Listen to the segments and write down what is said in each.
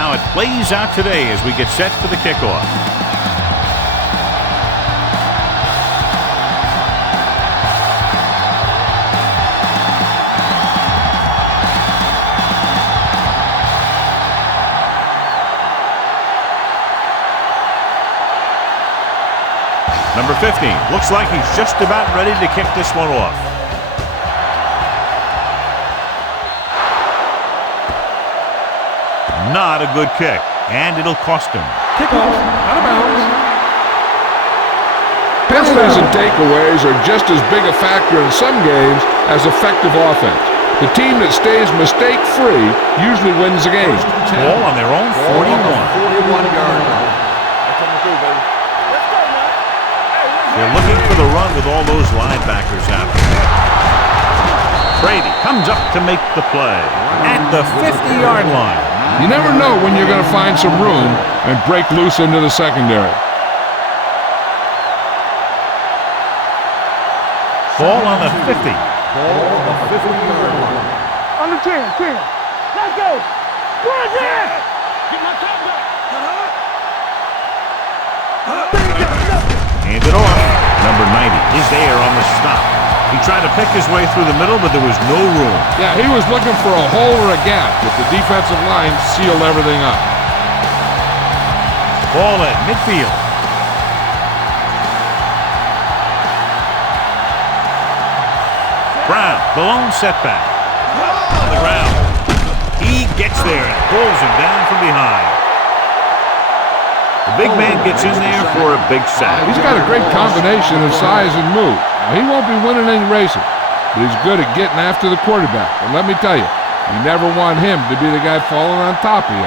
how it plays out today as we get set for the kickoff. Number 15 looks like he's just about ready to kick this one off. Not a good kick, and it'll cost him. Kickoff, out of bounds. Penalties and takeaways are just as big a factor in some games as effective offense. The team that stays mistake-free usually wins the game. Ball on their own 41. 41-yard line. They're looking for the run with all those linebackers out there. Brady comes up to make the play at the 50-yard line. You never know when you're going to find some room and break loose into the secondary. Ball on the 50. Ball on the 50-yard line. On the 10. Let's go. Run there. Get my top back. Hand it off. Number 90 is there on the stop. He tried to pick his way through the middle, but there was no room. Yeah, he was looking for a hole or a gap, but the defensive line sealed everything up. Ball at midfield. Brown, the lone setback. On the ground. He gets there and pulls him down from behind. The big man gets in there for a big sack. He's got a great combination of size and move. Now, he won't be winning any races, but he's good at getting after the quarterback. And let me tell you, you never want him to be the guy falling on top of you.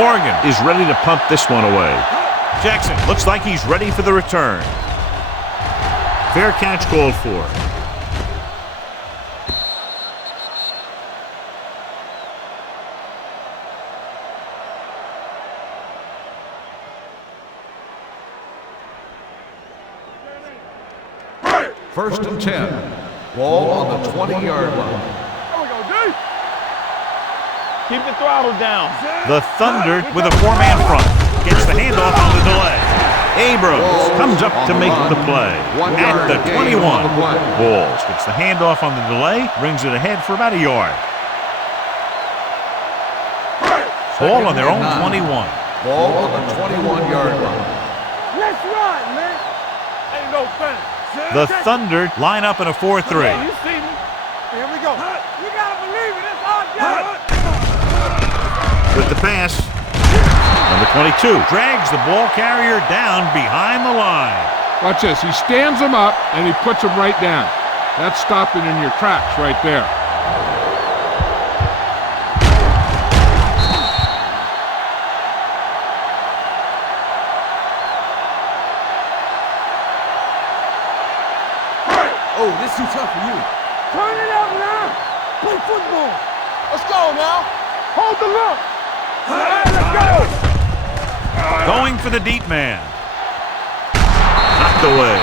Morgan is ready to punt this one away. Jackson looks like he's ready for the return. Fair catch called for. First and 10. Ball on the 20-yard line. There we go, D. Keep the throttle down. The Thunder with a four-man front. Gets the handoff on the delay. Abrams comes up to make the play at the 21. Balls gets the handoff on the delay, brings it ahead for about a yard. Ball on their own 21. Ball on the 21-yard line. Let's run, man. Ain't no fence. The Thunder line up in a 4-3. You see me? Here we go. You gotta believe it. It's our job. With the pass, number 22 drags the ball carrier down behind the line. Watch this. He stands him up, and he puts him right down. That's stopping in your tracks right there. Oh, this is too tough for you. Turn it up now. Play football. Let's go now. Hold the look. All right, let's go. Going for the deep man. Knocked away.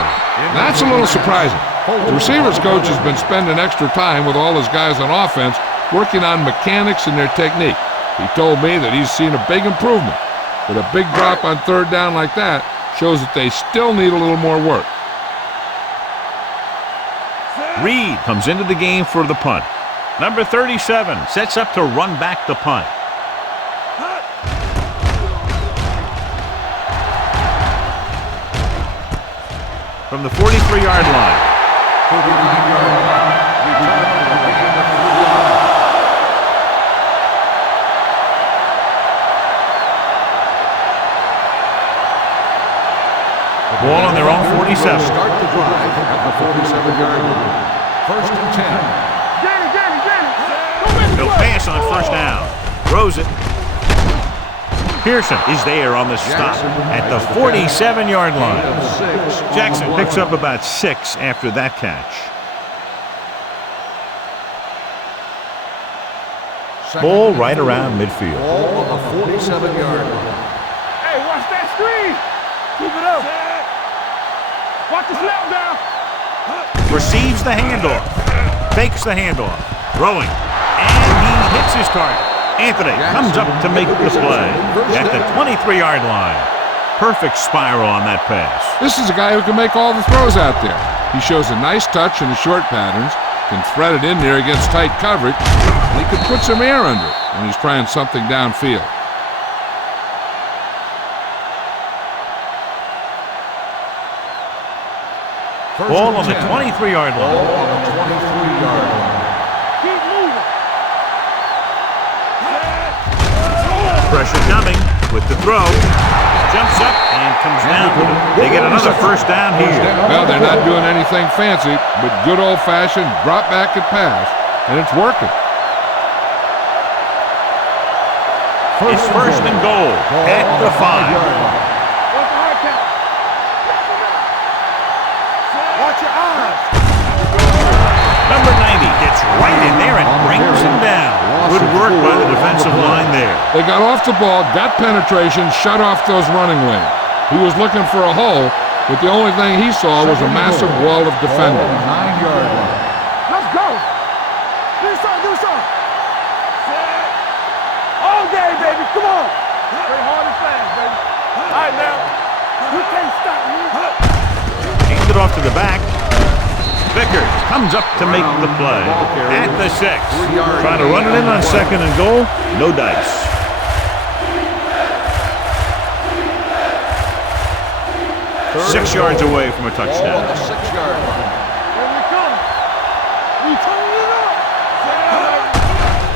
That's a little surprising. The receivers coach has been spending extra time with all his guys on offense working on mechanics and their technique. He told me that he's seen a big improvement, but a big drop on third down like that shows that they still need a little more work. Reed comes into the game for the punt. Number 37 sets up to run back the punt. From the 43-yard line. 39-yard line. Return to the game at the line. Ball on their own 47. Start the drive at the 47-yard line. First and 10. No pass on first down. Throws it. Pearson is there on the stop at the 47-yard line. Jackson picks up about 6 after that catch. Ball right around midfield. Ball on the 47-yard line. Hey, watch that screen. Keep it up. Watch the snap down. Receives the handoff. Fakes the handoff. Throwing. And hits his target. Anthony comes up to make the play at the 23-yard line. Perfect spiral on that pass. This is a guy who can make all the throws out there. He shows a nice touch in the short patterns, can thread it in there against tight coverage, and he can put some air under it when he's trying something downfield. Ball on the 23-yard line. Ball on the 23-yard line. Keep moving. Pressure coming with the throw. Jumps up and comes down with it. They get another first down here. Well, they're not doing anything fancy, but good old-fashioned drop back and pass, and it's working. It's first and goal at the 5. What's the high count? Watch your eyes. Number 90 gets right in there and brings him down. Good work by the defensive line there. They got off the ball, got penetration, shut off those running lanes. He was looking for a hole, but the only thing he saw was a massive wall of defenders. 9-yard line. Let's go. Do something. All day, baby. Come on. Play hard and fast, baby. All right, now. You can't stop me. Hand it off to the back. Vickers comes up to make the play at the 6. Trying to run it in on second and goal. No dice. Six yards away from a Ball on touchdown. the 6-yard line. Here we come. We turn it up.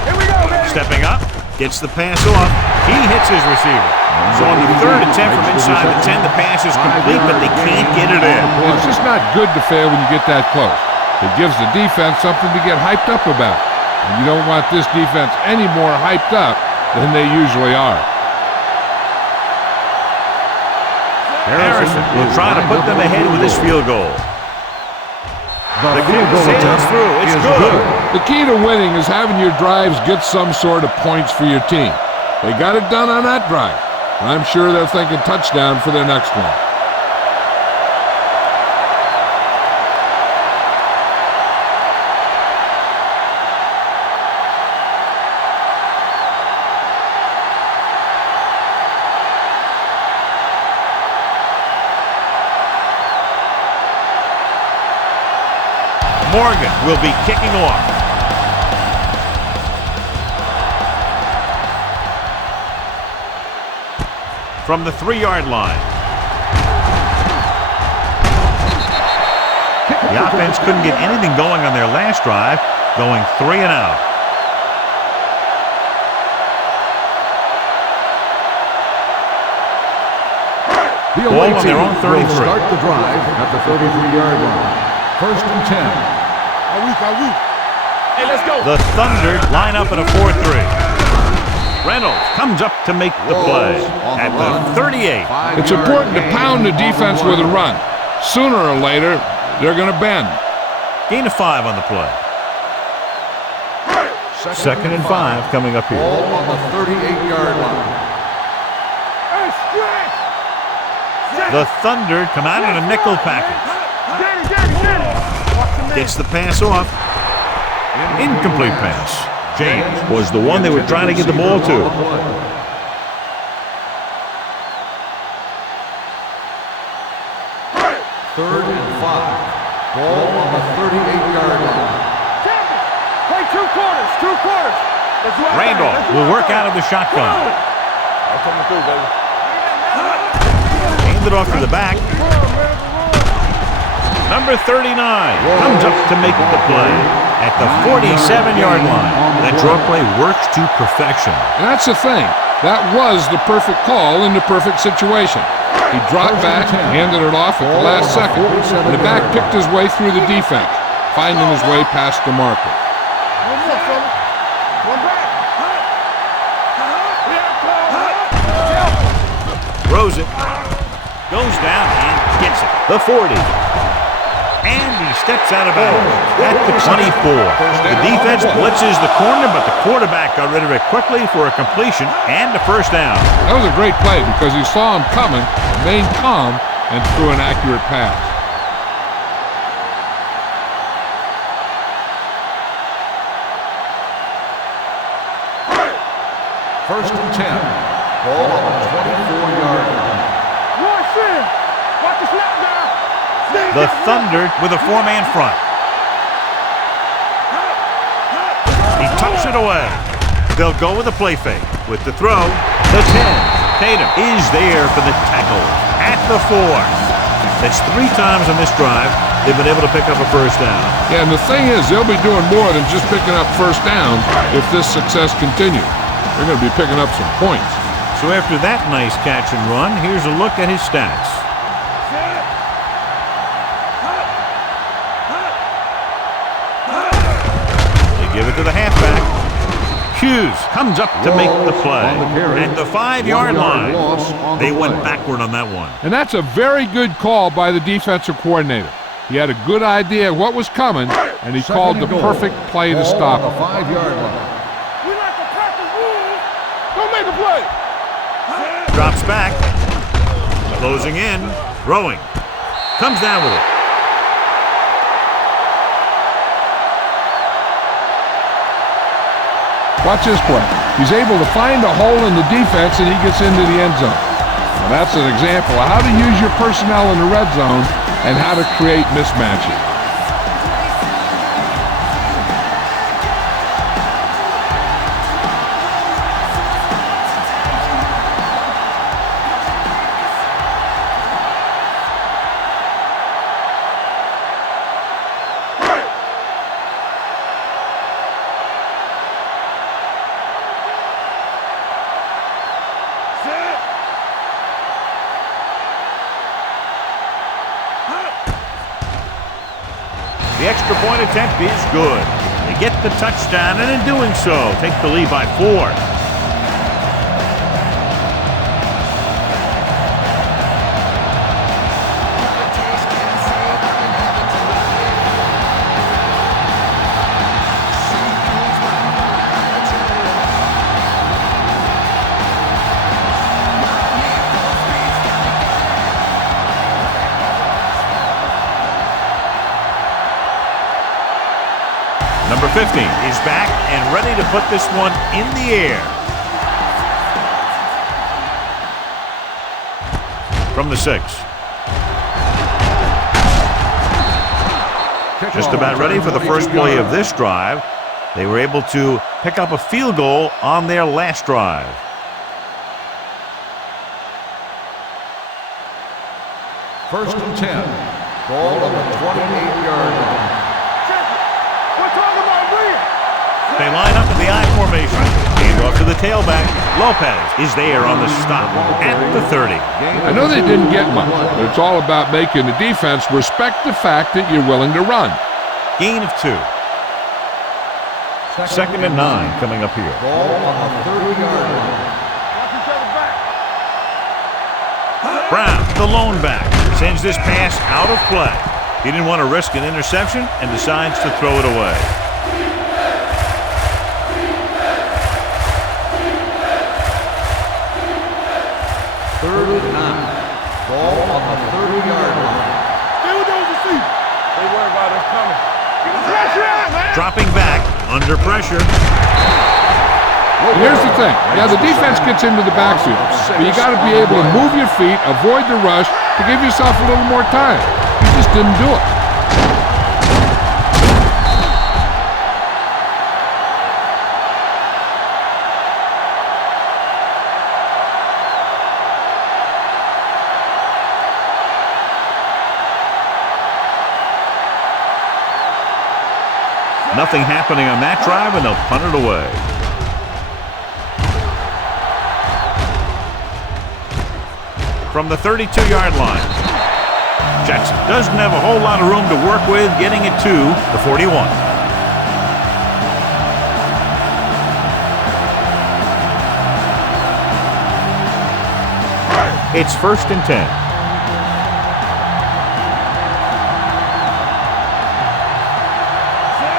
Here we go, baby. Stepping up, gets the pass off. He hits his receiver. So on the third attempt from inside the 10, the pass is complete, but they can't get it in. It's just not good to fail when you get that close. It gives the defense something to get hyped up about. And you don't want this defense any more hyped up than they usually are. Harrison will try to put them ahead with his field goal. The kick sails through. It's good. The key to winning is having your drives get some sort of points for your team. They got it done on that drive. And I'm sure they're thinking touchdown for their next one. Morgan will be kicking off. From the 3-yard line. The offense couldn't get anything going on their last drive, going 3 and out. The Ball away on team their own 33. will start the drive at the 33-yard line. First and 10. Hey, let's go. The Thunder line up in a 4-3. Reynolds comes up to make the play at the 38. It's important to pound the defense with a run. Sooner or later, they're going to bend. Gain of 5 on the play. Second and 5 coming up here. Ball on the 38-yard line. Hey, stretch. The Thunder come out in a nickel package. Get it. Watch the man. Gets the pass off. Incomplete pass. James was the one they were trying to get the ball to. Third and 5. Ball on the 38-yard line. Play 2 quarters. Let's do it. Randolph will work out of the shotgun. I'm coming through, baby. Hand it off to the back. Number 39 comes up to make the play at the 47-yard line. That draw play works to perfection. And that's the thing. That was the perfect call in the perfect situation. He dropped back, handed it off at the last second, and the back picked his way through the defense, finding his way past the marker. One more, fella. One back. Throws it. Goes down and gets it. The 40. And he steps out of bounds at the 24. The defense blitzes the corner, but the quarterback got rid of it quickly for a completion and a first down. That was a great play because he saw him coming, remained calm, and threw an accurate pass. First and 10. Ball on the 24-yard line. Watch it. Watch the snap now. The Thunder with a four-man front. He tucks it away. They'll go with a play fake. With the throw, the 10. Tatum is there for the tackle at the 4. That's 3 times on this drive they've been able to pick up a first down. Yeah, and the thing is, they'll be doing more than just picking up first downs if this success continues. They're going to be picking up some points. So after that nice catch and run, here's a look at his stats. They give it to the halfback. Hughes comes up to make the play at the 5-yard line. They went backward on that one. And that's a very good call by the defensive coordinator. He had a good idea of what was coming, and he called the perfect play to stop it. 5-yard line. We like to practice rules. Don't make a play. Drops back. Closing in. Throwing. Comes down with it. Watch this play. He's able to find a hole in the defense, and he gets into the end zone. Now that's an example of how to use your personnel in the red zone and how to create mismatches. The extra point attempt is good. They get the touchdown, and in doing so, take the lead by 4. Number 15 is back and ready to put this one in the air. From the 6. Just about ready for the first play of this drive. They were able to pick up a field goal on their last drive. First and 10. Ball on the 28-yard line. They line up in the I formation. Hand off to the tailback. Lopez is there on the stop at the 30. I know they didn't get much, but it's all about making the defense respect the fact that you're willing to run. Gain of 2. Second and 9 coming up here. Ball on the 30-yard line. Brown, the lone back, sends this pass out of play. He didn't want to risk an interception and decides to throw it away. Third and 9. Ball on the 30-yard line. Stay with those receivers. They worry about us coming. Dropping back under pressure. Here's the thing. Yeah, the defense gets into the backfield, but you got to be able to move your feet, avoid the rush, to give yourself a little more time. You just didn't do it. Nothing happening on that drive, and they'll punt it away. From the 32-yard line, Jackson doesn't have a whole lot of room to work with, getting it to the 41. It's first and 10.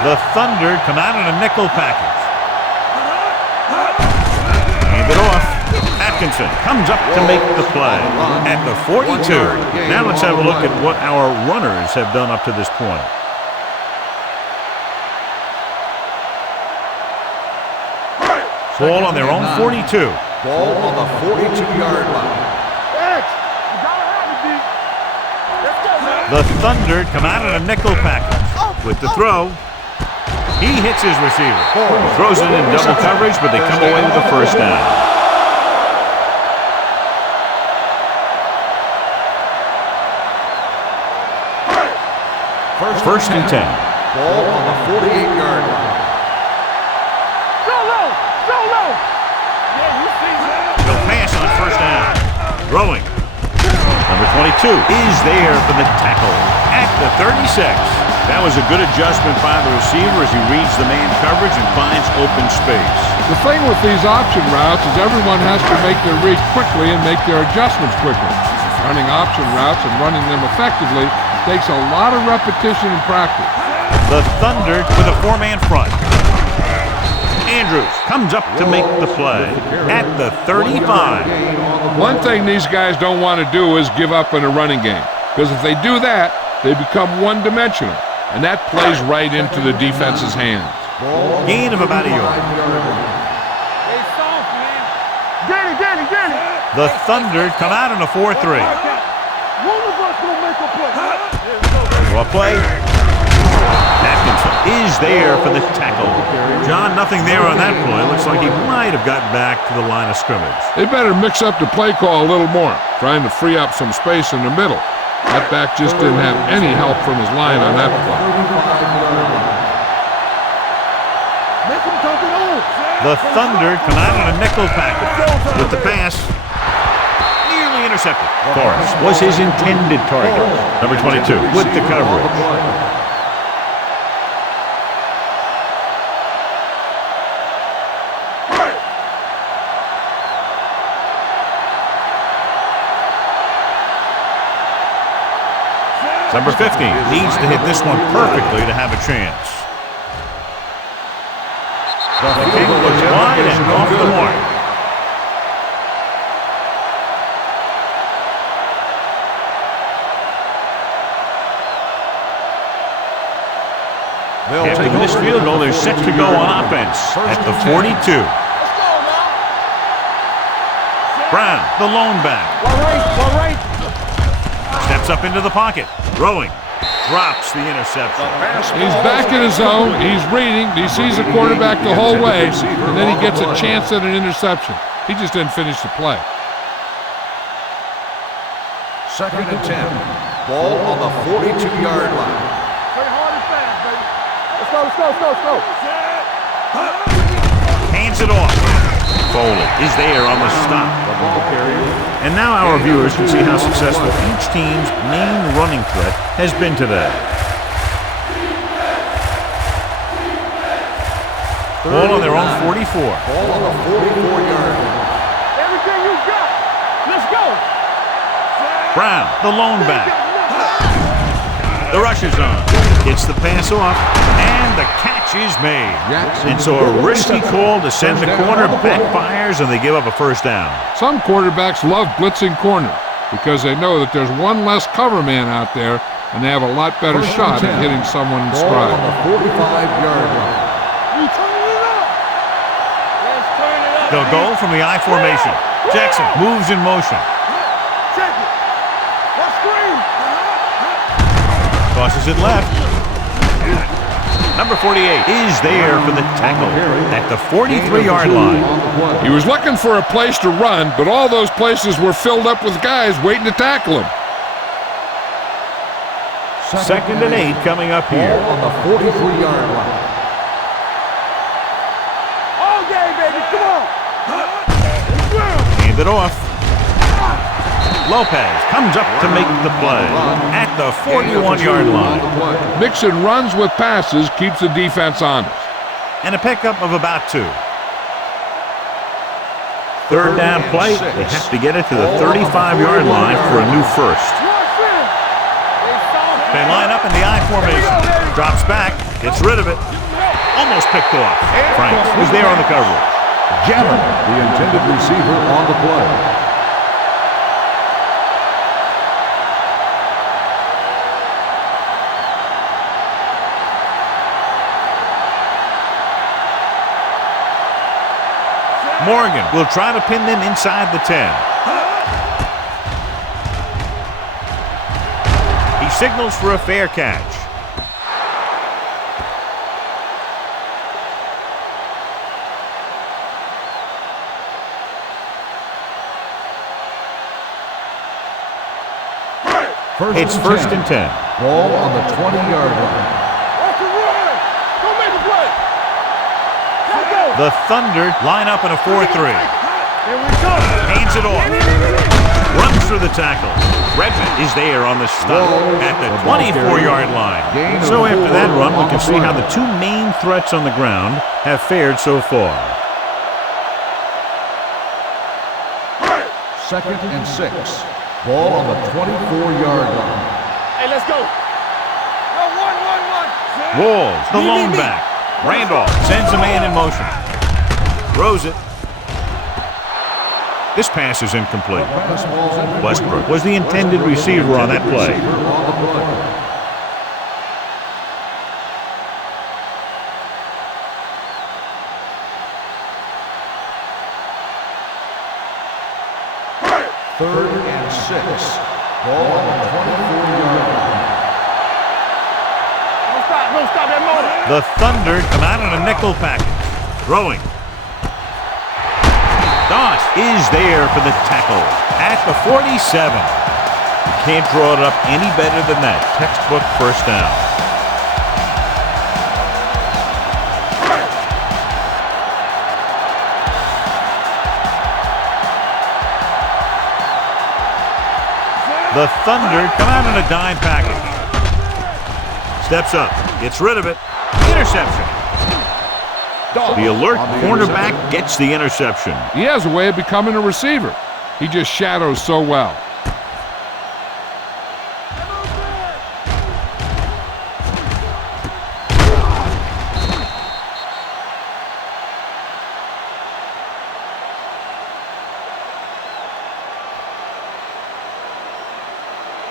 The Thunder come out in a nickel package. Hand it off. Atkinson comes up to make the play at the 42. Now let's have a look at what our runners have done up to this point. Ball on their own 42. Ball on the 42-yard line. The Thunder come out in a nickel package. With the throw, he hits his receiver. Throws it in double coverage, but they come away with the first down. First and 10. Ball on the 48-yard line. He'll pass on first down. Throwing. Number 22 is there for the tackle at the 36. That was a good adjustment by the receiver as he reads the man coverage and finds open space. The thing with these option routes is everyone has to make their read quickly and make their adjustments quickly. Running option routes and running them effectively takes a lot of repetition and practice. The Thunder with a four-man front. Andrews comes up to make the play at the 35. One thing these guys don't want to do is give up in a running game, because if they do that, they become one-dimensional, and that plays right into the defense's hands. Gain of about a yard. The Thunder come out in a 4-3. Well played. Atkinson is there for the tackle. John, nothing there on that play. Looks like he might have gotten back to the line of scrimmage. They better mix up the play call a little more, trying to free up some space in the middle. That back just didn't have any help from his line on that play. The Thunder come out on a nickel package with the pass. Nearly intercepted. Forrest was his intended target. Number 22 with the coverage. Number 15 needs to hit this one perfectly to have a chance. The kick was wide and off the mark. After this field goal, they're set to go on offense at the 42. Brown, the lone back. Steps up into the pocket. Throwing. Drops the interception. He's back in his zone. He's reading. He sees the quarterback the whole way, and then he gets a chance at an interception. He just didn't finish the play. Second and 10. Ball on the 42-yard line. Let's go. Hands it off. Foley is there on the stop. And now our viewers can see how successful each team's main running threat has been today. Ball on their own 44. Ball on the 44-yard line. Everything you got. Let's go. Brown, the lone back. The rush is on. Gets the pass off, and the catch is made. And so a risky call to send the corner backfires, and they give up a first down. Some quarterbacks love blitzing corner because they know that there's one less cover man out there, and they have a lot better shot at hitting someone in Ball stride. on the 45-yard line. You turn it up. Let's turn it up. They'll go from the I formation. Jackson moves in motion. Check it. Let's scream. Tosses it left. Number 48 is there for the tackle at the 43-yard line. He was looking for a place to run, but all those places were filled up with guys waiting to tackle him. Second and 8 coming up here. Ball on the 43-yard line. All game, baby. Come on. Hand it off. Lopez comes up to make the play at the 41-yard line. Mixing runs with passes keeps the defense honest. And a pickup of about 2. Third down play. They have to get it to the 35-yard line for a new first. They line up in the I formation. Drops back. Gets rid of it. Almost picked off. Franks was there on the coverage. Jenner, the intended receiver on the play. Morgan will try to pin them inside the 10. He signals for a fair catch. It's first and 10. Ball on the 20-yard line. Don't make a play. Let's go. The Thunder line up in a 4-3. Here we go. Hands it off. Runs through the tackle. Redmond is there on the stop at the 24-yard line. So after that run, we can see how the two main threats on the ground have fared so far. 2nd and 6. Ball on the 24-yard line. Hey, let's go. No, one. Walls, the lone back. Randolph sends a man in motion. Throws it. This pass is incomplete. Westbrook was the intended receiver on that play. Third and 6. Ball on the 24-yard line. Don't stop that motor. The Thunder come out in a nickel package. Throwing. Doss is there for the tackle at the 47. You can't draw it up any better than that. Textbook first down. The Thunder come out in a dime package. Steps up, gets rid of it. Interception. The alert cornerback gets the interception. He has a way of becoming a receiver. He just shadows so well.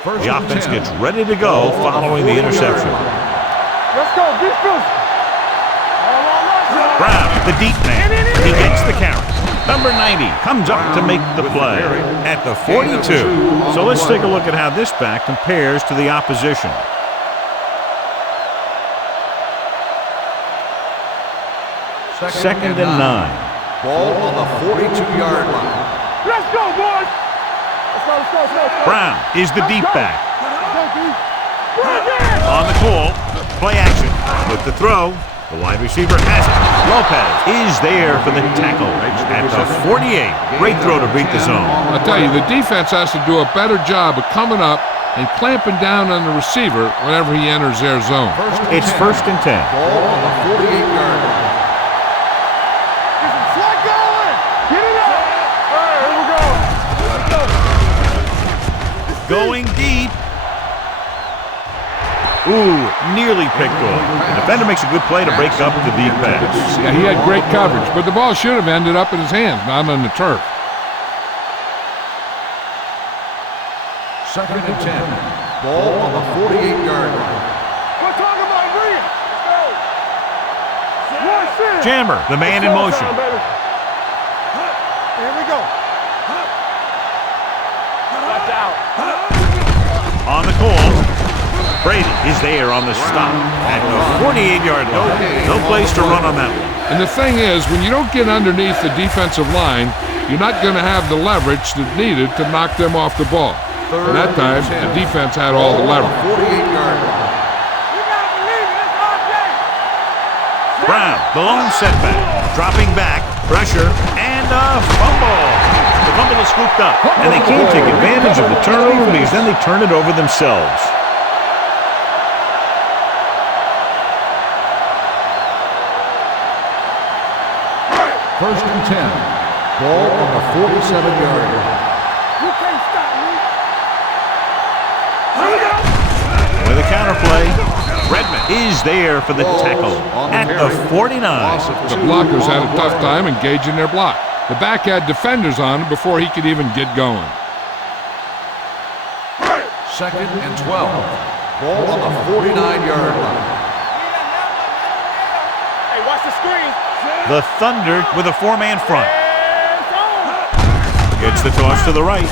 The offense gets ready to go following the interception. Let's go, defense. Brown, the deep man. He gets the carry. Number 90 comes up to make the play at the 42. So let's take a look at how this back compares to the opposition. Second and 9. Ball on the 42-yard line. Let's go, boys. Let's go. Brown is the deep back. Let's On the call, play action with the throw. The wide receiver has it. Lopez is there for the tackle at the 48. Great throw to beat the zone. I'll tell you, the defense has to do a better job of coming up and clamping down on the receiver whenever he enters their zone. It's first and 10. Ball on the 48-yard line. Get it up. All right, here we go. Going deep. Ooh, nearly picked off. The defender makes a good play to break up the deep pass. Yeah, he had great coverage, but the ball should have ended up in his hands, not on the turf. 2nd and 10. Ball on the 48-yard line. We're talking about Rhea. Let's go. Jammer, the man in motion. Here we go. Watch out. On the call, Brady is there on the stop at the 48-yard line. No place to run on that one. And the thing is, when you don't get underneath the defensive line, you're not going to have the leverage that's needed to knock them off the ball. And that time, the defense had all the leverage. 48-yard line. Brown, the lone setback, dropping back, pressure, and a fumble. The fumble is scooped up, and they can't take advantage of the turnover because then they turn it over themselves. First and 10. Ball on the 47-yard line. You can't stop me. With a counterplay, Redmond is there for the tackle at the 49. The blockers had a tough time engaging their block. The back had defenders on him before he could even get going. 2nd and 12. Ball on the 49-yard line. Hey, watch the screen. The Thunder with a four-man front. Gets the toss to the right.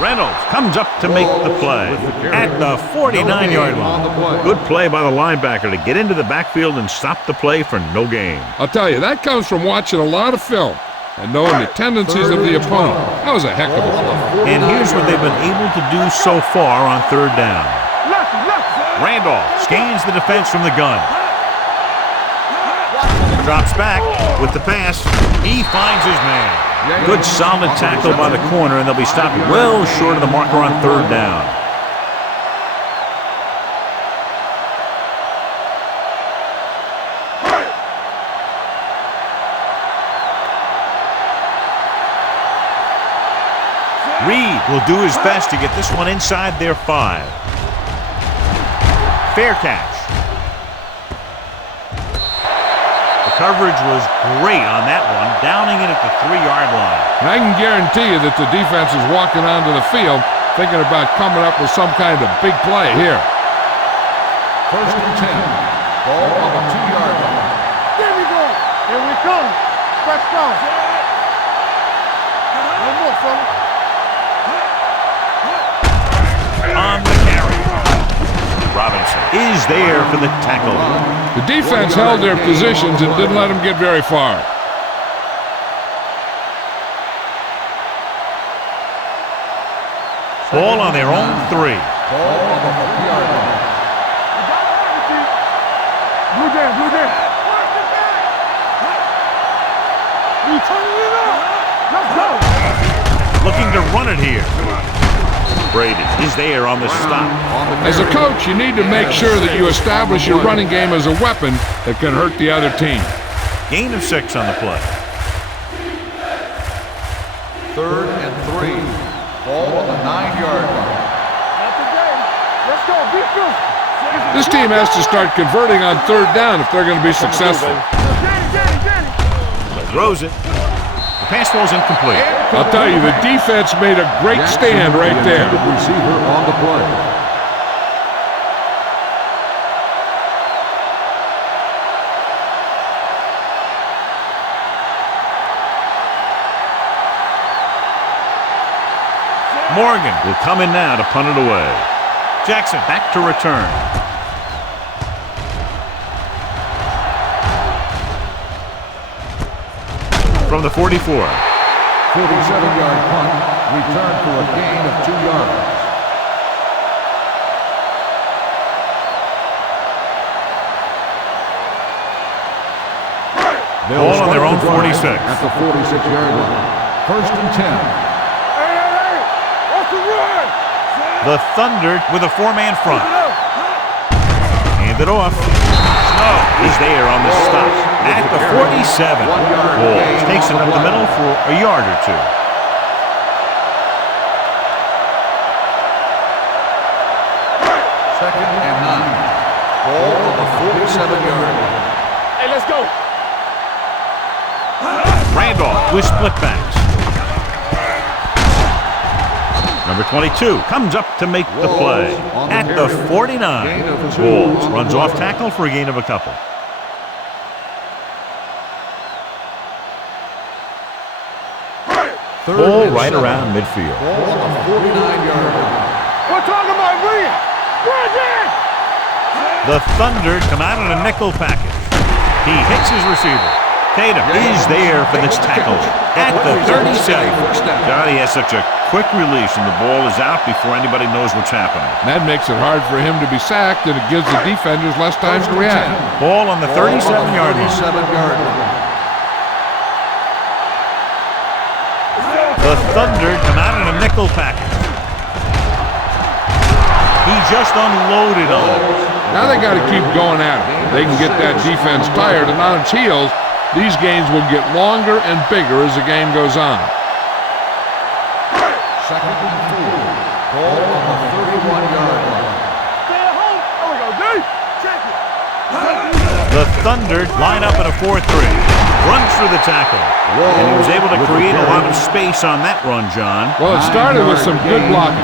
Reynolds comes up to make the play at the 49-yard line. Good play by the linebacker to get into the backfield and stop the play for no gain. I'll tell you, that comes from watching a lot of film and knowing the tendencies of the opponent. That was a heck of a play. And here's what they've been able to do so far on third down. Randolph scans the defense from the gun. Drops back with the pass. He finds his man. Good solid tackle by the corner, and they'll be stopped well short of the marker on third down. Reed will do his best to get this one inside their 5. Fair catch. Coverage was great on that one, downing it at the 3-yard line. And I can guarantee you that the defense is walking onto the field thinking about coming up with some kind of big play here. First and 10. Ball on the 2-yard line. There we go. Here we come. First down. No more, fella. On the carry. Robinson is there for the tackle. The defense held their positions and didn't let them get very far. Ball on their own 3. Ball on the 3-yard line. Blue down, blue down. We turning it up. Let's go. Looking to run it here. Brady is there on the stop. As a coach, you need to make sure that you establish your running game as a weapon that can hurt the other team. Gain of 6 on the play. Third and 3. Ball on the 9-yard line. Let's go, defense. This team has to start converting on third down if they're going to be successful. Throws it. The pass ball's incomplete. I'll tell you, the defense made a great stand right there. Receiver on the play. Morgan will come in now to punt it away. Jackson back to return. From the 44. 47-yard punt, return for a gain of 2 yards. Ball on their own 46. At the 46-yard line. First and 10. Hey, what's the run? The Thunder with a 4-man front. Hand it off. Snow is there on the stop at the 47. Walls takes it up the middle for a yard or 2. Second and 9. Ball on the 47-yard line. Hey, let's go. Randolph with split backs. Number 22 comes up to make the play at the 49. Walls runs off tackle for a gain of a couple. Ball right around midfield. Ball on the 49-yard line. We're talking about Reed. The Thunder come out in a nickel package. He hits his receiver. Tatum is there for this tackle at the 37. God, he has such a quick release, and the ball is out before anybody knows what's happening. That makes it hard for him to be sacked, and it gives the defenders less time to react. Ball on the 37-yard line. The Thunder come out in a nickel package. He just unloaded on it. Now they got to keep going at it. They can get that defense tired and on its heels. These games will get longer and bigger as the game goes on. Second and 4. Ball on the 31-yard line. Stay at home. There we go, D. Check it. The Thunder line up in a 4-3. Runs through the tackle. And he was able to create a lot of space on that run, John. Well, it started with some good blocking.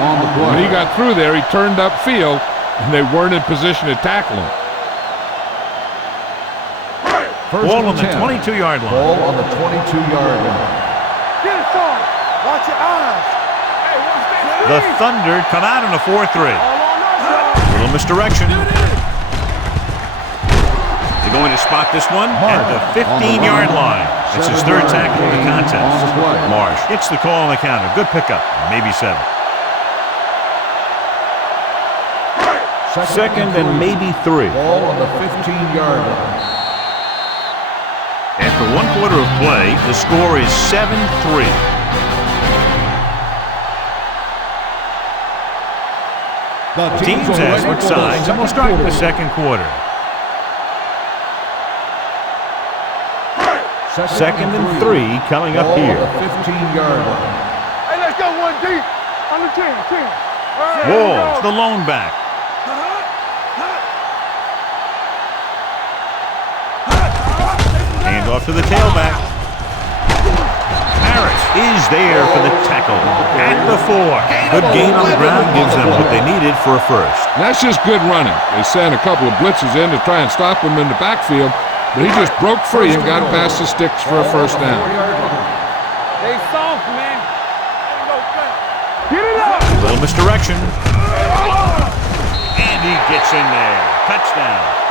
When he got through there, he turned upfield, and they weren't in position to tackle him. Ball on the 22-yard line. Ball on the 22-yard line. Get it started. Watch your eyes. Hey, watch that. The Thunder come out in a 4-3. All on us, y'all. Little misdirection. They're going to spot this one at the 15-yard line. It's his third tackle of the contest. Marsh gets the call on the counter. Good pickup. Maybe 7. Second and maybe 3. Ball on the 15-yard line. After 1 quarter of play, the score is 7-3. The Teams ask which sides, and we'll start in the second quarter. Second and 3 coming up here. The 15-yard line. Hey, let's go 1 deep. On the 10. Walls, the lone back. Hand off to the tailback. Harris is there for the tackle at the 4. Good gain on the ground gives them what they needed for a first. And that's just good running. They sent a couple of blitzes in to try and stop him in the backfield, but he just broke free and got past the sticks for a first down. They soft, man. Get it up. Little misdirection. And he gets in there. Touchdown.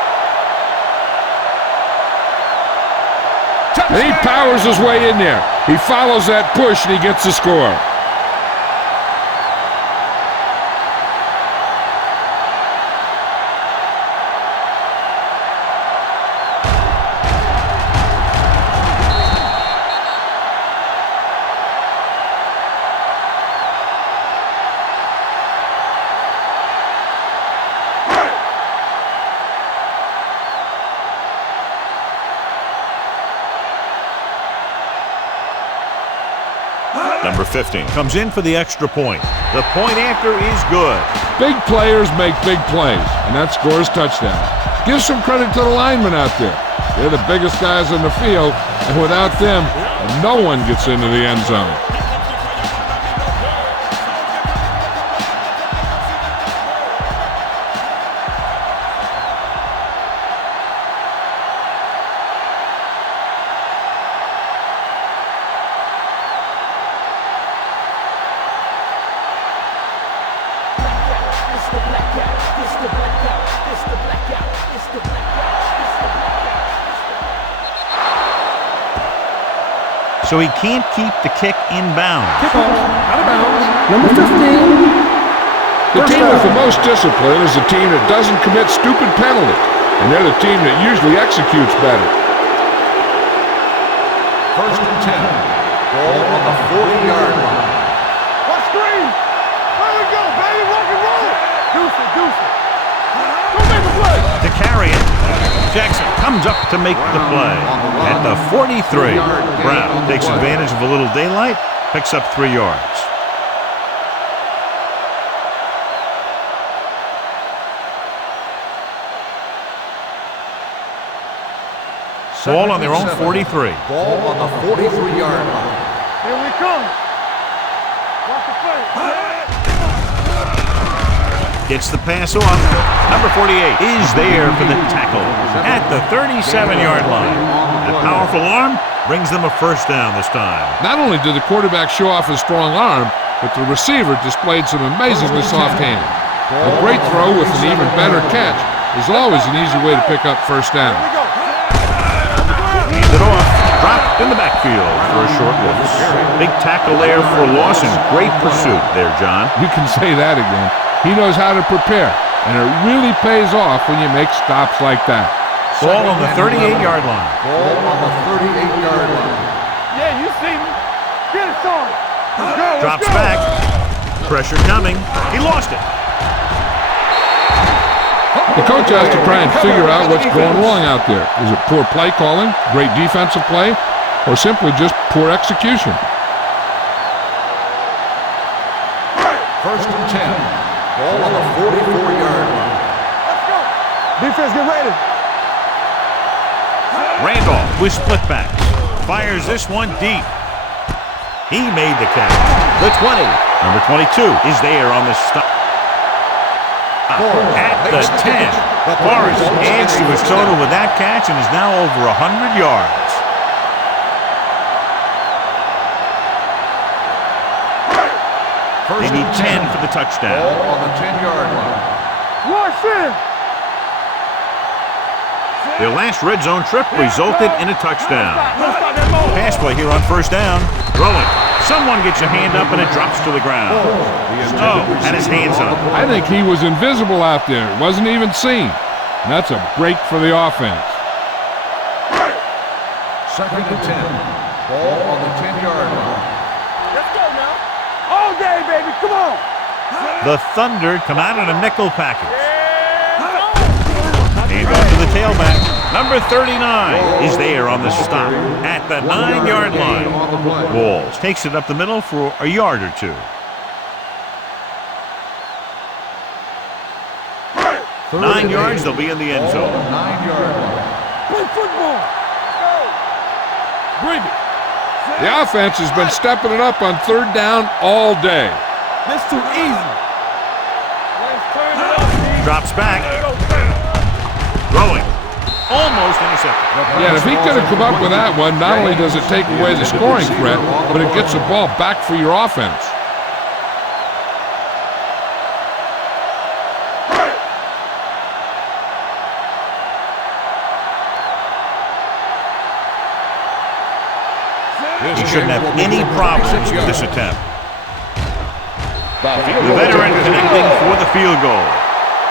And he powers his way in there. He follows that push and he gets the score. Number 15 comes in for the extra point. The point after is good. Big players make big plays, and that scores touchdown. Give some credit to the linemen out there. They're the biggest guys in the field, and without them, no one gets into the end zone. So he can't keep the kick inbound. Out of bounds. Number 15. The team with the most discipline is the team that doesn't commit stupid penalties, and they're the team that usually executes better. First and 10. Ball on the 40-yard line. What screen? There we go, baby. Rock and roll. Deuce it. Go make a play. To carry it, Jackson comes up to make the play. At the 43, Brown takes advantage of a little daylight, picks up 3 yards. Ball on their own 43. Ball on the 43-yard line. Here we come. Watch the play. Gets the pass off. Number 48 is there for the tackle at the 37-yard line. A powerful arm brings them a first down this time. Not only did the quarterback show off his strong arm, but the receiver displayed some amazingly soft hands. A great throw with an even better catch is always an easy way to pick up first down. Hands it off. Dropped in the backfield for a short loss. Big tackle there for loss and great pursuit there, John. You can say that again. He knows how to prepare, and it really pays off when you make stops like that. Ball on the 38-yard line. Ball on the 38-yard line. Yeah, you see me. Get it, son. Drops back. Pressure coming. He lost it. The coach has to try and figure out what's going wrong out there. Is it poor play calling, great defensive play, or simply just poor execution? First and 10. Ball on the 44-yard line. Let's go. Defense, get ready. Randolph with split backs. Fires this one deep. He made the catch. The 20. Number 22 is there on the stop. At the 10. Forrest adds to his total with that catch and is now over 100 yards. They need 10 for the touchdown. Ball on the 10-yard line. Rush in. Their last red zone trip resulted in a touchdown. Pass play here on first down. Throwing. Someone gets a hand up and it drops to the ground. Oh, and his hands up. I think he was invisible out there. Wasn't even seen. And that's a break for the offense. 2nd and 10. Ball on the 10-yard line. Let's go now. All day, baby. Come on. The Thunder come out in a nickel package. Hand off to the tailback. Number 39 is there on the stop at the 9-yard line. Walls takes it up the middle for a yard or two. 9 yards, they'll be in the end zone. 9-yard line. Play football. Bring it. The offense has been stepping it up on 3rd down all day. This too easy. Drops back. Throwing. Almost intercepted. Yeah, if he could have come up with that one, not only does it take away the scoring threat, but it gets the ball back for your offense. He shouldn't have any problems with this attempt. The veteran connecting for the field goal.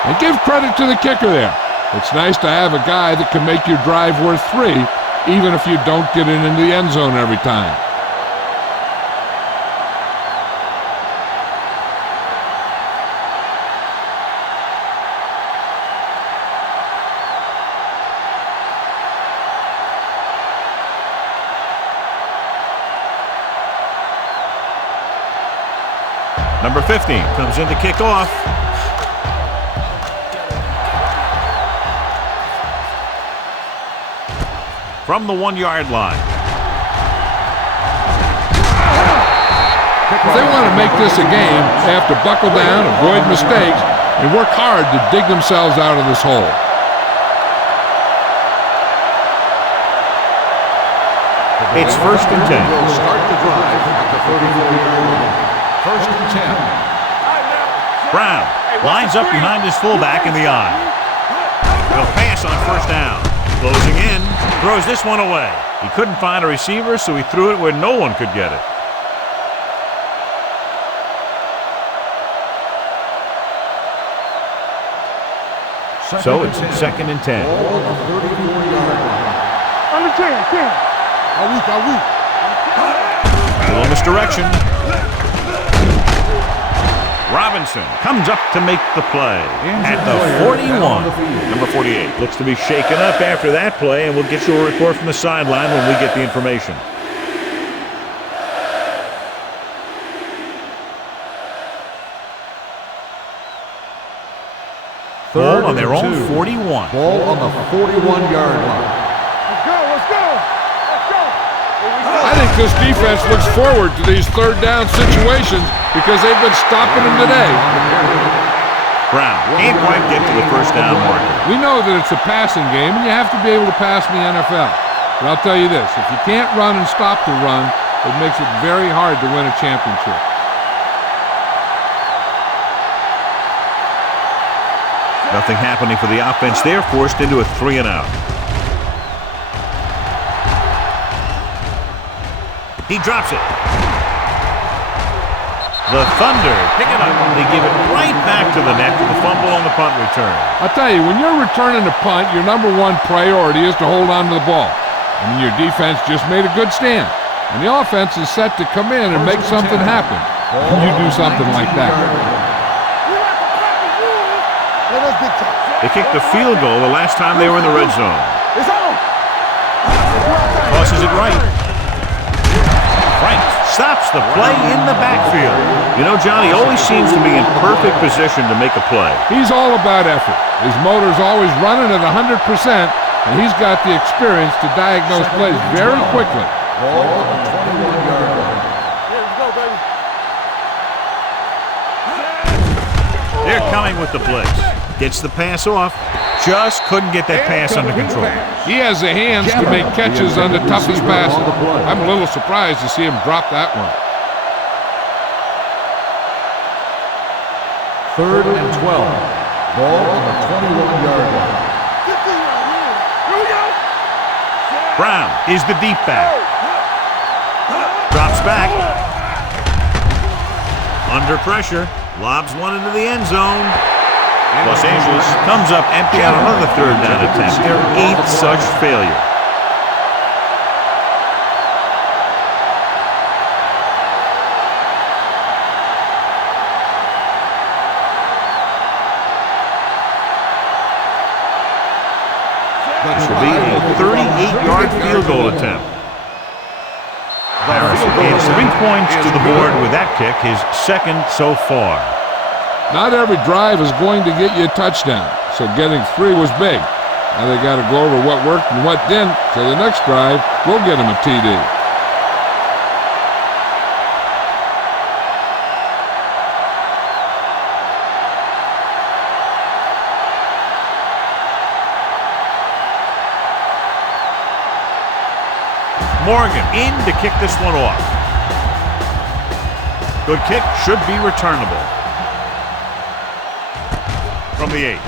And give credit to the kicker there. It's nice to have a guy that can make your drive worth 3, even if you don't get it into the end zone every time. Number 15 comes in to kick off. From the 1-yard line. If they want to make this a game, they have to buckle down, avoid mistakes, and work hard to dig themselves out of this hole. It's 1st and 10. Will start the drive at the 34-yard line. 1st and 10. Brown lines up behind his fullback in the eye. He'll pass on 1st down. Closing in, throws this one away. He couldn't find a receiver, so he threw it where no one could get it. So it's 2nd and 10. Ball on the 34-yard line. On the 10. Are we? Little misdirection. Robinson comes up to make the play at the 41. Number 48 looks to be shaken up after that play, and we'll get you a report from the sideline when we get the information. Ball on their own 41. Ball on the 41-yard line. Let's go. I think this defense looks forward to these 3rd down situations because they've been stopping them today. Brown can't quite get to the 1st down marker. We know that it's a passing game, and you have to be able to pass in the NFL. But I'll tell you this, if you can't run and stop the run, it makes it very hard to win a championship. Nothing happening for the offense there, forced into a 3-and-out. He drops it. The Thunder pick it up. They give it right back to the net for the fumble on the punt return. I'll tell you, when you're returning a punt, your number 1 priority is to hold on to the ball. I mean, your defense just made a good stand. And the offense is set to come in and make something happen. And you do something like that. They kicked the field goal the last time they were in the red zone. It's on. Tosses it right. Frank stops the play in the backfield. You know, John, he always seems to be in perfect position to make a play. He's all about effort. His motor's always running at 100%, and he's got the experience to diagnose plays very quickly. Ball on the 21-yard line. Let's go, baby. They're coming with the blitz. Gets the pass off. Just couldn't get that pass under control. He has the hands to make catches on the toughest passes. I'm a little surprised to see him drop that one. 3rd and 12. Ball on the 21-yard line. Brown is the deep back. Drops back. Under pressure. Lobs one into the end zone. Los Angeles comes up empty on another 3rd down attempt. Their 8th such failure. This will be a 38-yard field goal attempt. Harris adds 3 points to the board with that kick, his 2nd so far. Not every drive is going to get you a touchdown, so getting 3 was big. Now they got to go over what worked and what didn't, so the next drive will get them a TD. Morgan in to kick this one off. Good kick, should be returnable. From the 8.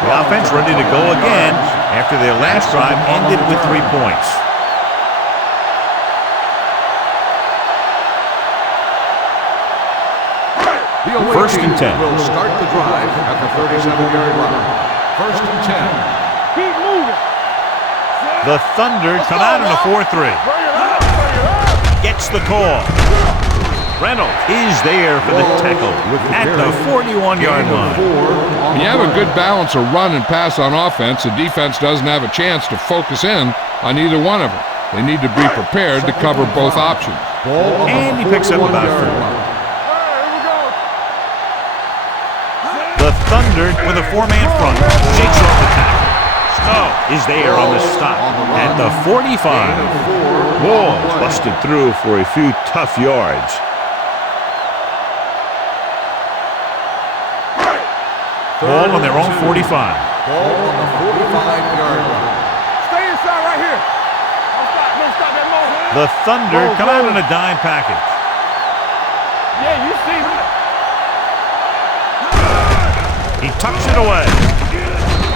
The offense ready to go again after their last drive ended with 3 points. First and 10. Will start the drive at the 37-yard line. 1st and 10. Keep moving. The Thunder come out in a 4-3. Gets the call. Reynolds is there for the tackle at the 41-yard line. When you have a good balance of run and pass on offense, the defense doesn't have a chance to focus in on either one of them. They need to be prepared to cover both options. And he picks up about 4. The Thunder with a 4-man front shakes off the tackle. Snow is there on the stop at the 45. Ball busted through for a few tough yards. Ball on their own 45. Ball on the 45-yard line. Stay inside right here. Don't stop that moment. The Thunder come out in a dime package. Yeah, you see me. He tucks it away.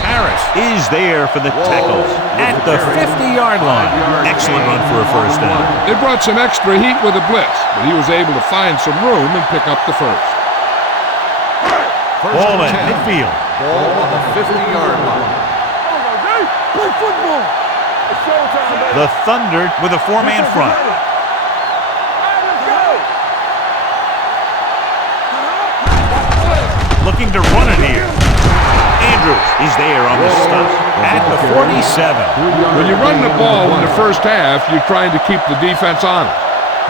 Harris is there for the tackle at the 50-yard line. Excellent run for a first down. They brought some extra heat with a blitz, but he was able to find some room and pick up the first. Ball at midfield. Ball on the 50-yard line. Play football. It's showtime, baby. The Thunder with a 4-man front. Looking to run it here. Andrews is there on the stop at the 47. When you run the ball in the first half, you're trying to keep the defense honest.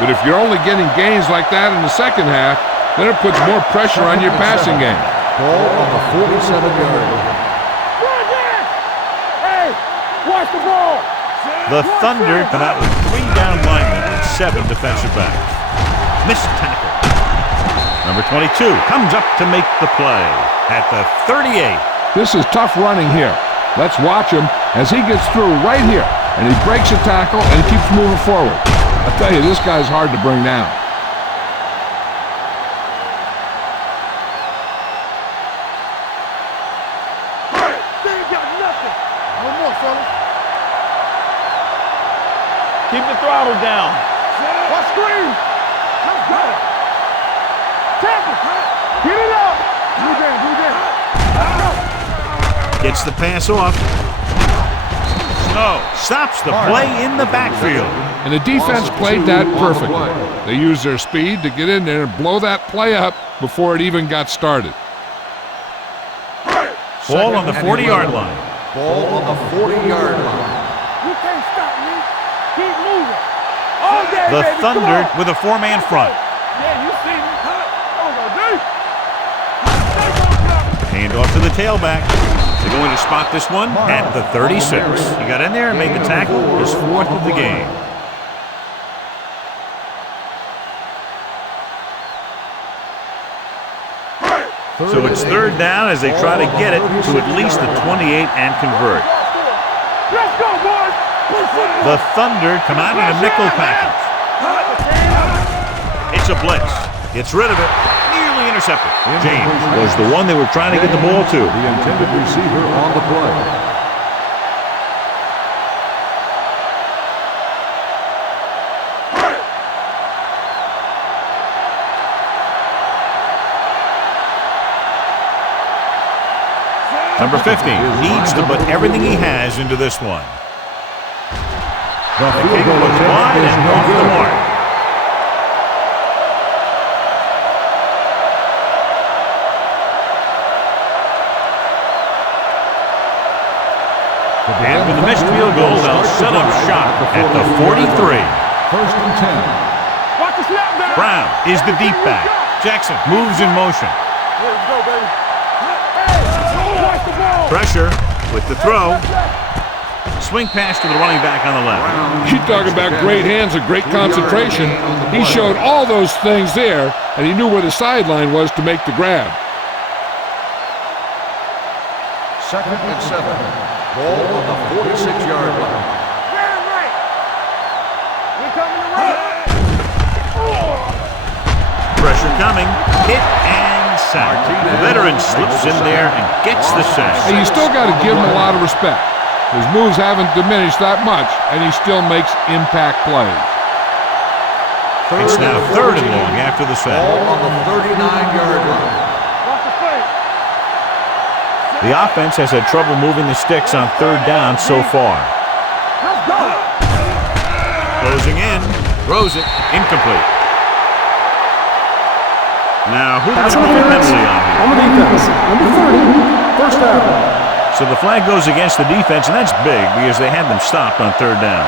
But if you're only getting gains like that in the second half, then it puts more pressure on your passing game. Ball on the 47-yard line. Hey, watch the ball. The Thunder come out with 3 down linemen and 7 defensive backs. Missed tackle. Number 22 comes up to make the play at the 38. This is tough running here. Let's watch him as he gets through right here, and he breaks a tackle and keeps moving forward. I tell you, this guy's hard to bring down. They ain't got nothing. No more, fellas. Keep the throttle down. Watch screen. Let's go. Tackle. Get it up. Do that. Gets the pass off. Snow stops the play in the backfield. And the defense played that perfectly. They used their speed to get in there and blow that play up before it even got started. Ball on the 40-yard line. Ball on the 40-yard line. You can't stop me. Keep moving. All day, The baby. Thunder with a 4-man front. Yeah, you see me. Hand off to the tailback. They're going to spot this one at the 36. He got in there and made the tackle, his 4th of the game. So it's 3rd down as they try to get it to at least the 28 and convert. Let's go, boys. The Thunder come out in a nickel package. fakes a blitz. Gets rid of it. Nearly intercepted. James was the one they were trying to get the ball to. The intended receiver on the play. Number 50 needs to put everything he has into this one. The The field kick goal was attempt wide is and no off the good. mark. And with the missed field goal, they'll set up shop at the 43. First and 10. Watch the snap down. Brown is the deep back. Jackson moves in motion. Let's go, baby. Hey, watch the ball. Pressure with the throw. Swing pass to the running back on the left. You talk about great hands and great concentration. He showed all those things there, and he knew where the sideline was to make the grab. Second and 7. Ball on the 46-yard line. Very right. We coming to right. Pressure coming. Hit and sack. The veteran slips in there and gets the sack. And you still got to give him a lot of respect. His moves haven't diminished that much, and he still makes impact plays. It's now third and long after the sack. Ball on the 39-yard line. Watch the fake. The offense has had trouble moving the sticks on third down so far. Let's go. Closing in. Throws it. Incomplete. Now, who did they put the penalty on here? On the defense, number 30, first down. So the flag goes against the defense, and that's big because they had them stopped on third down.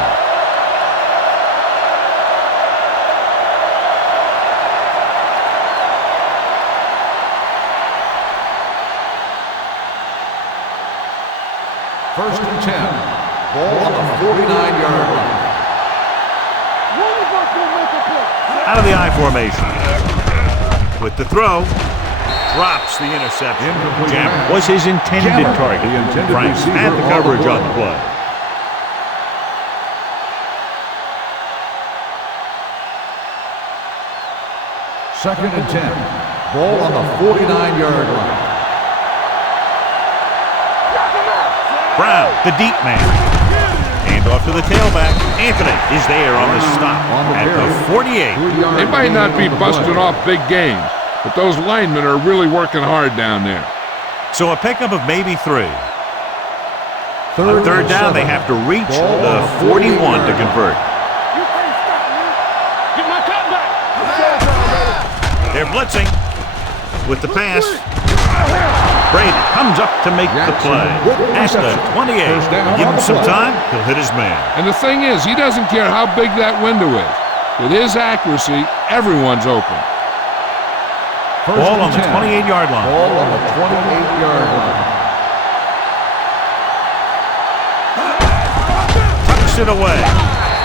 First and 10. Ball on the 49-yard line. One of us will make a play. Out of the I formation. With the throw. Drops the interception. Jammer was his intended target. The intended Franks receiver had the on the coverage play. on the play. Second and 10. Ball on the 49-yard line. Brown, the deep man. Hand off to the tailback. Anthony is there on the stop at the 48. They might not be busting off big games, but those linemen are really working hard down there. So a pickup of maybe 3. Third On third and down, 7. they have to reach Ball the on 41 to 48-yard convert. You can't stop me. Get my cut back. They're blitzing with the pass. Brady comes up to make the play at the 28. Give him some time, he'll hit his man. And the thing is, he doesn't care how big that window is. With his accuracy, everyone's open. First Ball on and the 10. 28-yard line. Ball on the 28-yard line. Tucks it away.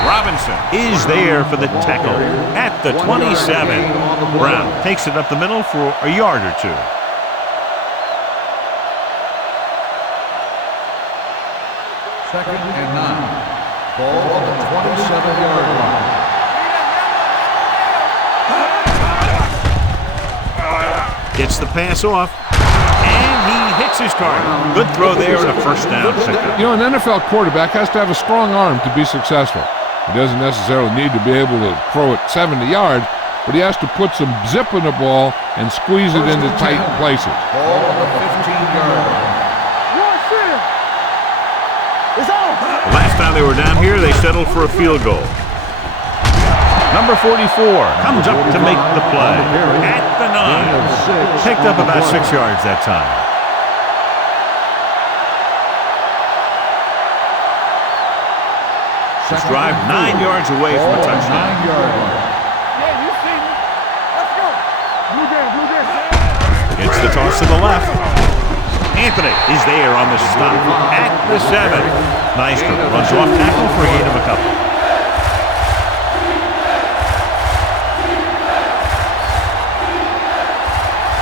Robinson is there for the tackle at the 27. Brown takes it up the middle for a yard or 2. Second and 9. Ball on the 27-yard line. Gets the pass off, and he hits his target. Good throw there and a first down pickup. You know, an NFL quarterback has to have a strong arm to be successful. He doesn't necessarily need to be able to throw it 70 yards, but he has to put some zip in the ball and squeeze it into tight places. Ball on the 15-yard line. One field. It's on. The last time they were down here, they settled for a field goal. Number 44 comes up to make the play at the 9. Picked up about 6 yards that time. This drive 9 yards away from a touchdown. 9-yard line. Yeah, you see me. Let's go. Blue game, blue game. Gets the toss to the left. Anthony is there on the stop at the 7. Nice runs off tackle for a gain of a couple.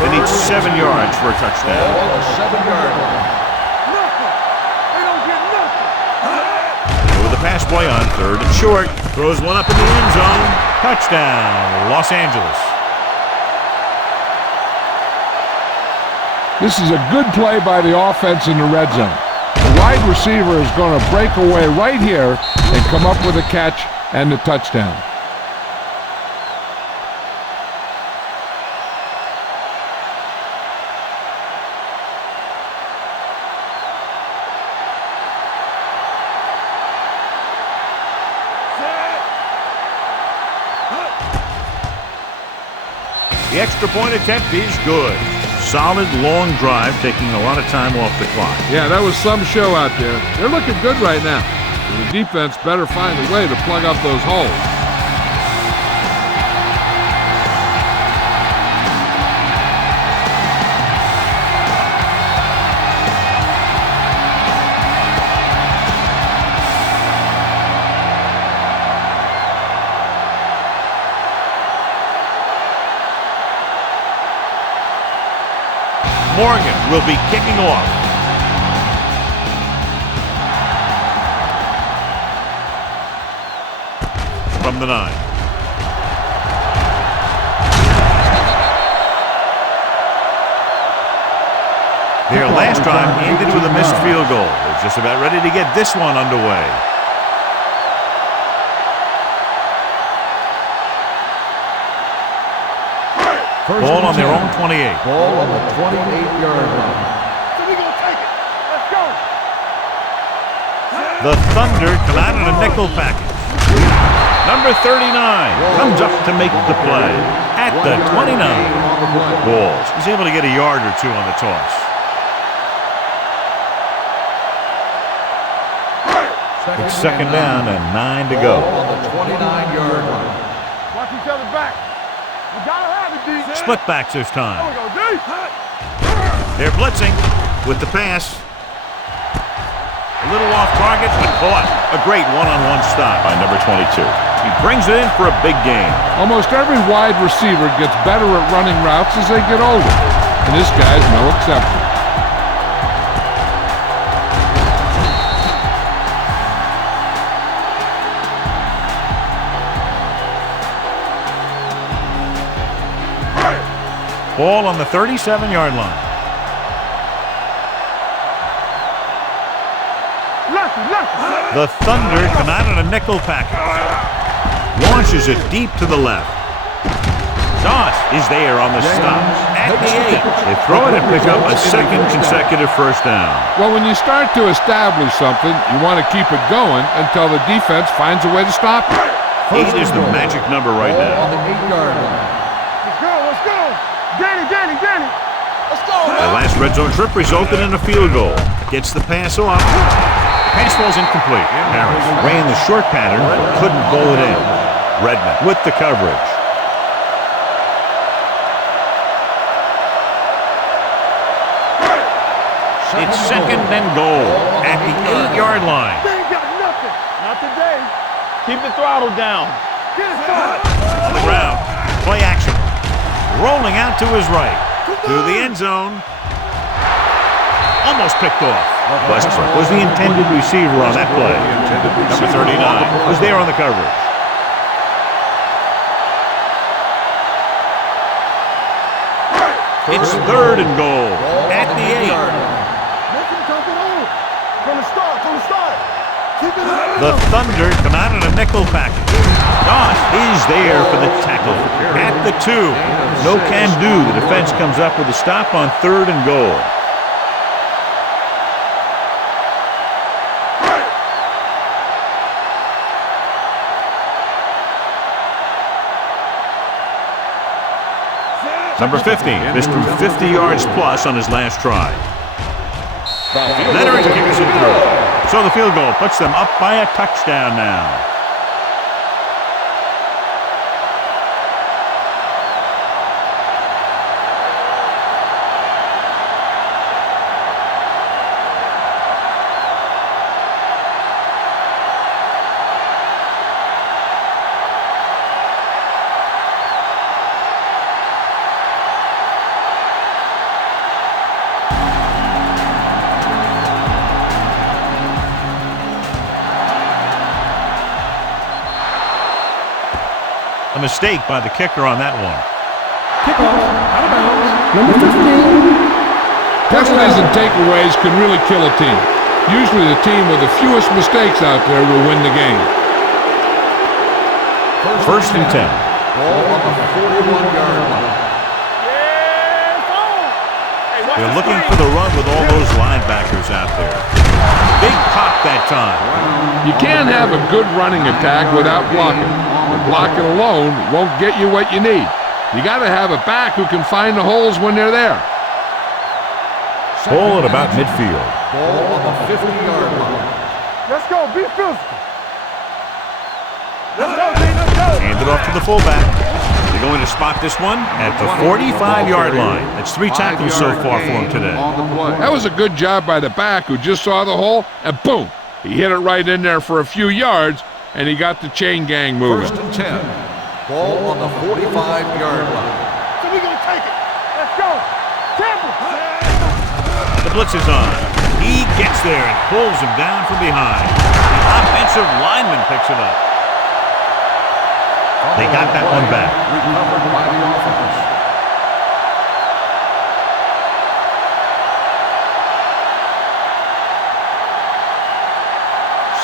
They need 7 yards for a touchdown. Ball on the 7-yard line. Nothing. They don't get nothing. With the pass play on 3rd and short. Throws one up in the end zone. Touchdown, Los Angeles. This is a good play by the offense in the red zone. The wide receiver is going to break away right here and come up with a catch and the touchdown. The extra point attempt is good. Solid, long drive, taking a lot of time off the clock. Yeah, that was some show out there. They're looking good right now. The defense better find a way to plug up those holes. Morgan will be kicking off. From the 9. Their last drive ended with a missed field goal. They're just about ready to get this one underway. Ball on their own 28. Ball on the 28-yard line. So we gonna take it. Let's go. The Thunder come out in a nickel package. Number 39 comes up to make the play at the 29. Walls. He's able to get a yard or two on the toss. It's second down and 9 to go. Ball on the 29-yard line. Watch each other back. We gotta have it, D. Split backs this time. There we go, D. They're blitzing with the pass. A little off target, but caught. A great one-on-one stop by number 22. He brings it in for a big gain. Almost every wide receiver gets better at running routes as they get older, and this guy's no exception. Ball on the 37-yard line. The Thunder come out in a nickel package. Launches it deep to the left. Doss is there on the stop. At the 8. They throw it and pick up a second consecutive first down. Well, when you start to establish something, you want to keep it going until the defense finds a way to stop it. 8 is the magic number right Ball on now. the 8-yard line. Let's go. Danny. Let's go, The last red zone trip resulted in a field goal. Gets the pass off. Pass falls incomplete. Harris ran the short pattern, but couldn't bowl it in. Redmond with the coverage. It's second and goal at the 8-yard line. They ain't got nothing. Not today. Keep the throttle down. Get it started. On the ground. Play action. Rolling out to his right. Through the end zone. Almost picked off. Westbrook was the intended receiver on that play. Number 39 was there on the coverage. It's third and goal at the 8. Make him come it on. From the start. Keep it up. The Thunder come out in a nickel package. Doss is there for the tackle at the 2. No can do. The defense comes up with a stop on third and goal. Number 50 missed from 50 yards plus on his last try. Leonard kicks it through. So the field goal puts them up by a touchdown now. A mistake by the kicker on that one. Kickoff, out of bounds. Number 15. Penalties and takeaways can really kill a team. Usually the team with the fewest mistakes out there will win the game. First and 10. Ball on the 41-yard line. They're looking for the run with all those linebackers out there. Big pop that time. You can't have a good running attack without blocking. But blocking alone won't get you what you need. You got to have a back who can find the holes when they're there. Ball at about midfield. Ball on the 50-yard line. Let's go. Be physical. Let's go, Dean. Let's go. Hand it off to the fullback. They're going to spot this one at the 45-yard line. That's 3 tackles so far for him today. That was a good job by the back who just saw the hole, and boom! He hit it right in there for a few yards, and he got the chain gang moving. First and 10. Ball on the 45-yard line. So we're going to take it. Let's go. Temple. The blitz is on. He gets there and pulls him down from behind. The offensive lineman picks it up. They got that one back. Recovered by the offense.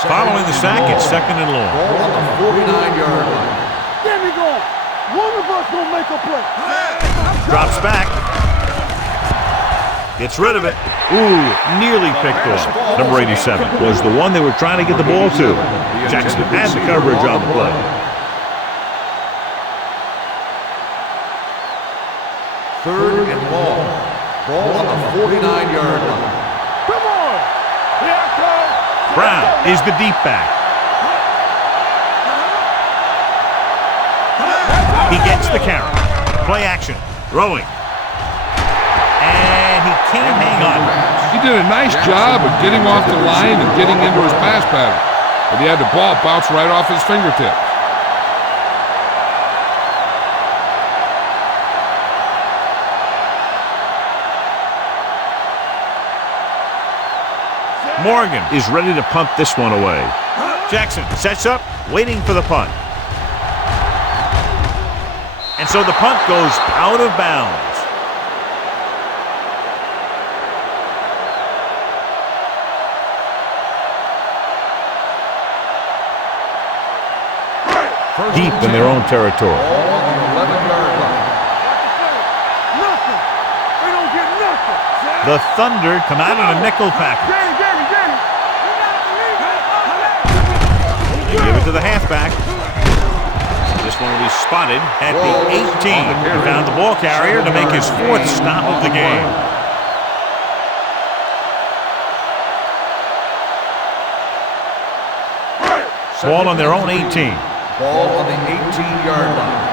Following the sack, it's second and long. Ball on the 49-yard line. There we go. One of us going to make a play. Drops back. Gets rid of it. Ooh, nearly picked off. Number 87 was the one they were trying to get the ball to. Jackson had the coverage on the play. Third and long. Ball on the 49-yard line. Come on. Here I come. Brown is the deep back. He gets the carry. Play action. Throwing. And he can't hang on. He did a nice job of getting off the line and getting into his pass pattern, but he had the ball bounce right off his fingertips. Morgan is ready to punt this one away. Jackson sets up, waiting for the punt. And so the punt goes out of bounds. Deep in their own territory. Ball on the 11-yard line. Nothing. We don't get nothing. The Thunder come out in a nickel package. Get it. They give it to the halfback. This one will be spotted at the 18. He found the ball carrier to make his 4th stop of the game. Ball on their own 18. Ball on the 18-yard line.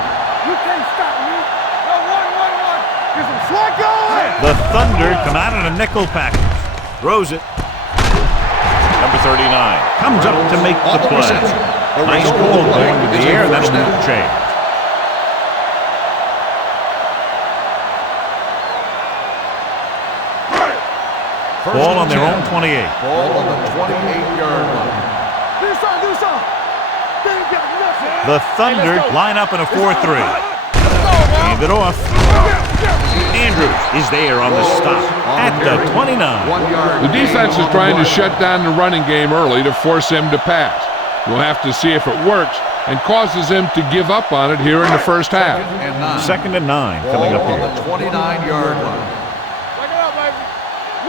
You can't stop me. No, one. Get some swag going. The Thunder come out in a nickel package. Throws it. Number 39 comes up to make the play. Nice ball going to the air. That'll move the chain. Ball on their own 28. Ball on the 28-yard line. Do something. They ain't got nothing. The Thunder line up in a 4-3. Hand it off. Andrews is there on the stop at the 29. 1 yard. The defense is trying to shut down the running game early to force him to pass. We'll have to see if it works and causes him to give up on it here in the first half. And 9. Second and 9 coming up Ball on here. the 29-yard line. Check it out, baby.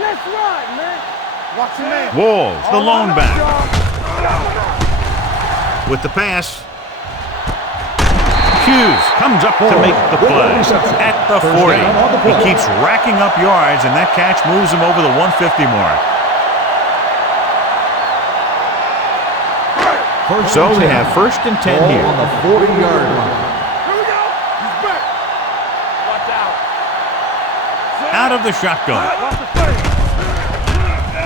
Let's ride, man. Watch your man. Walls, the lone back. With the pass. Hughes comes up to make the play at the 40. He keeps racking up yards, and that catch moves him over the 150 mark. So they have first and 10 Ball here. on the 40-yard line. Here we go. He's back. Watch out. Out of the shotgun. Watch the face.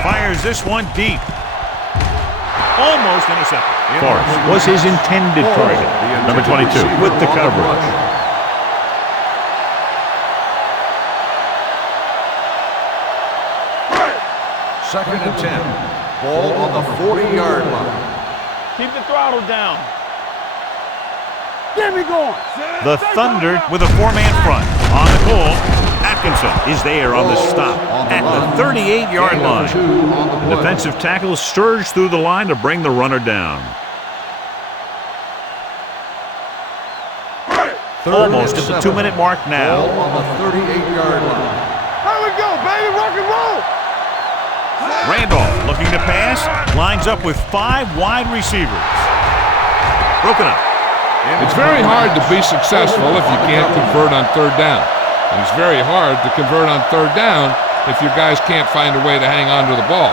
Fires this one deep. Almost intercepted. Forrest was his intended target. Number 22 with the coverage. Second and 10. Ball on the 40-yard line. Keep the throttle down. Get me going. The Thunder with a four-man front. On the call, Atkinson is there on the stop at the 38-yard line. The defensive tackle surged through the line to bring the runner down. Almost at the 2-minute mark now. On the 38-yard line. Here we go, baby. Rock and roll. Randolph looking to pass, lines up with 5 wide receivers. Broken up. It's very hard to be successful if you can't convert on third down. And it's very hard to convert on third down if your guys can't find a way to hang on to the ball.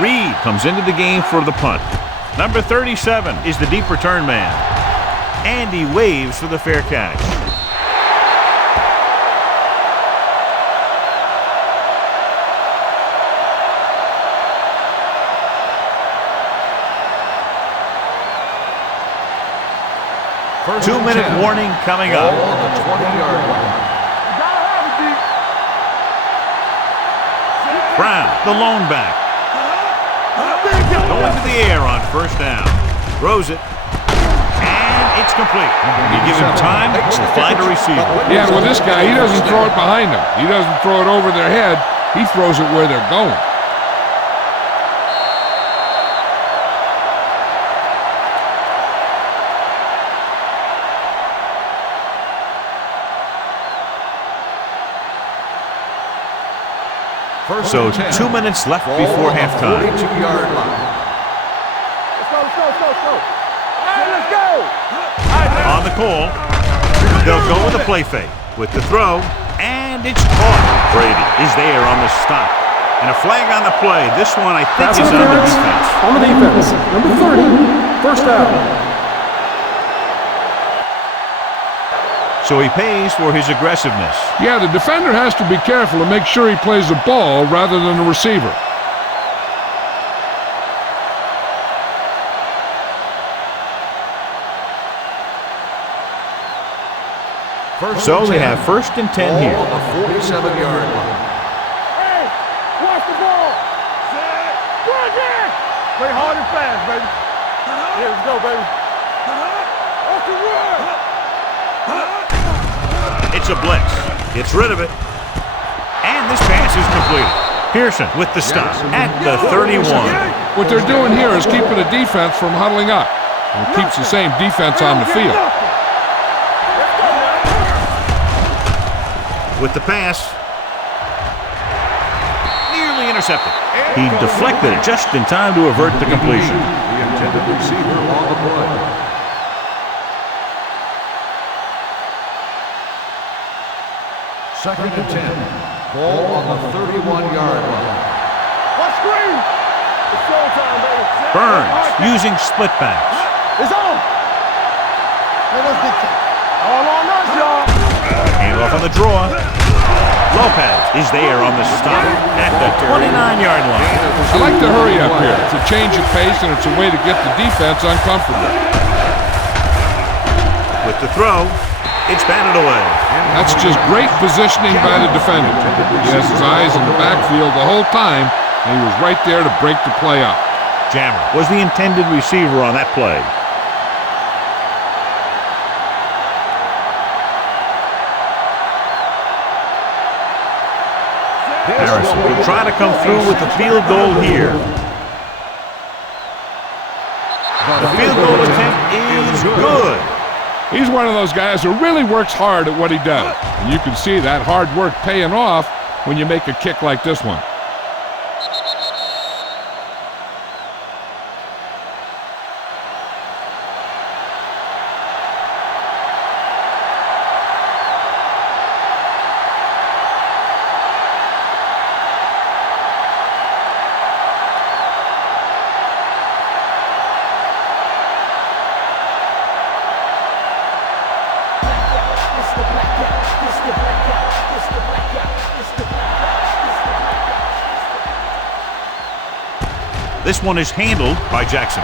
Reed comes into the game for the punt. Number 37 is the deep return man. And he waves for the fair catch. First 2-minute and 10. warning coming Ball up. on the 20-yard line. Gotta have it, D. Brown, the lone back. Going to the air on first down. Throws it. And it's complete. You give him time to find a receiver. Yeah, well, this guy, he doesn't throw it behind them. He doesn't throw it over their head. He throws it where they're going. So 2 minutes left before halftime. 42-yard line. Let's go. All right, let's go. On the call, they'll go with a play fake. With the throw, and it's caught. Brady is there on the stop. And a flag on the play. This one, I think, is on the defense. On the defense. Number 30, first down. So he pays for his aggressiveness. Yeah, the defender has to be careful to make sure he plays the ball rather than the receiver. So they have first and 10 here. On the 47-yard line. Hey, watch the ball. Go again. Play hard and fast, baby. Yeah, let's go, baby. Off the run. It's a blitz. Gets rid of it. And this pass is completed. Pearson with the stop at the 31. What they're doing here is keeping the defense from huddling up. And it keeps the same defense on the field. With the pass. Nearly intercepted. He deflected it just in time to avert the completion. The intended receiver on the play. Second and 10. Ball on the 31-yard line. Watch screen. It's showtime, baby. Burns using split backs. It's on. Hey, let's get all on us, y'all. Hand off on the draw. Lopez is there on the stop at the 29-yard line. I like the hurry up here. It's a change of pace, and it's a way to get the defense uncomfortable. With the throw, it's batted away. That's just great positioning by the defender. He has his eyes in the backfield the whole time, and he was right there to break the play up. Jammer was the intended receiver on that play. Harrison will try to come through with the field goal here. The field goal attempt is good. He's one of those guys who really works hard at what he does. And you can see that hard work paying off when you make a kick like this one. This one is handled by Jackson.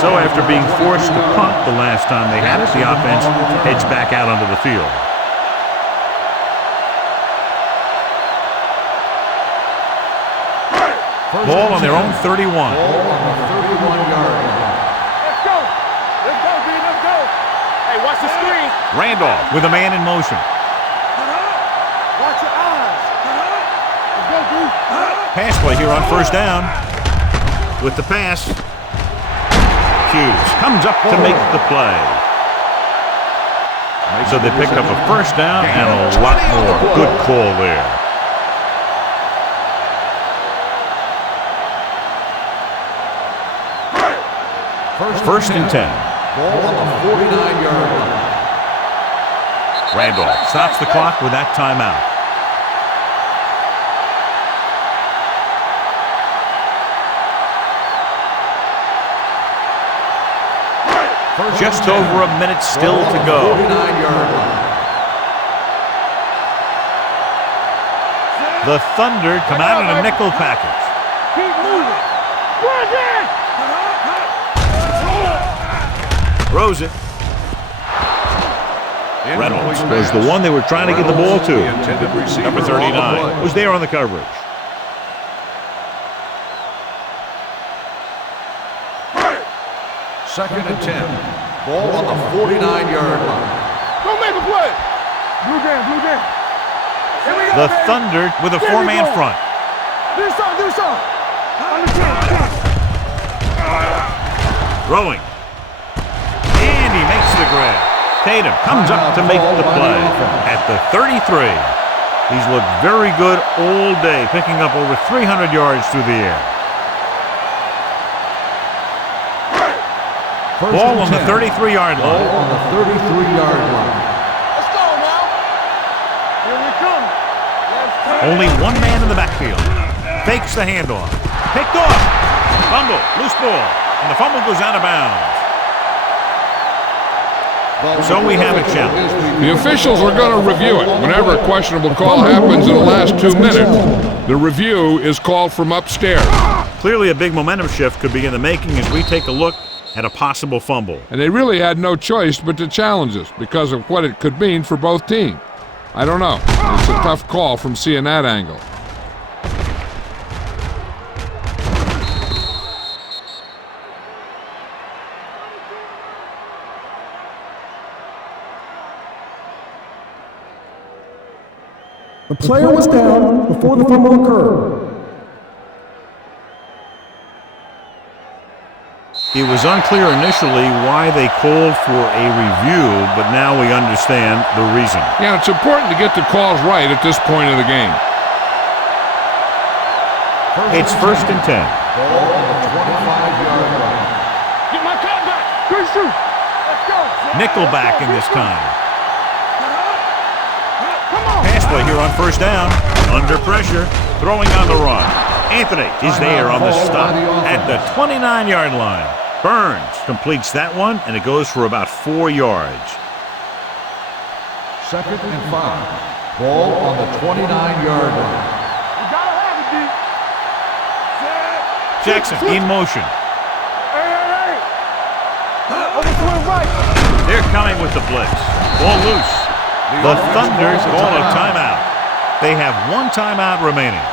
So after being forced to punt the last time they had it, the offense heads back out onto the field. Ball on their own 31. Ball on the 31-yard line. Let's go. Let's go, B. Let's go. Hey, watch the screen. Randolph with a man in motion. Watch your eyes. Let's go, B. Pass play here on first down. With the pass, Hughes comes up to make the play. So they pick up a first down and a lot more. Good call there. First and 10. Ball on the 49-yard line. Randolph stops the clock with that timeout. Just over a minute still to go. 49-yard line. The Thunder come out in a nickel package. Keep moving. Run in. Throws it. Reynolds was the one they were trying to get the ball to. Number 39 was there on the coverage. Second and 10. Ball on the 49-yard line. Go make a play. Blue game, blue game. Here we go, The baby. Thunder with a There we four-man go. front. Do something, do something. On the 10. Throwing. And he makes the grab. Tatum comes up to make the play at the 33. He's looked very good all day, picking up over 300 yards through the air. First Ball and on the 10. 33-yard Ball line. on the 33-yard line. Let's go now. Here we come. Only one man in the backfield. Fakes the handoff. Picked off. Fumble. Loose ball. And the fumble goes out of bounds. So we have a challenge. The officials are going to review it. Whenever a questionable call happens in the last 2 minutes, the review is called from upstairs. Clearly a big momentum shift could be in the making as we take a look at a possible fumble. And they really had no choice but to challenge us because of what it could mean for both teams. I don't know. It's a tough call from seeing that angle. The player was down before the fumble occurred. It was unclear initially why they called for a review, but now we understand the reason. Yeah, it's important to get the calls right at this point of the game. It's first and 10. Ball on the 25-yard line. Get my cut back. Good shoot. Let's go. Nickelback in this time. Come on. Pass play here on first down. Under pressure. Throwing on the run. Anthony is there on the stop at the 29-yard line. Burns completes that one, and it goes for about 4 yards. Second and 5. Ball on the 29-yard line. You gotta have it, D. Jackson in motion. Hey. Over to the right. They're coming with the blitz. Ball loose. The Thunder call a timeout. They have one timeout remaining.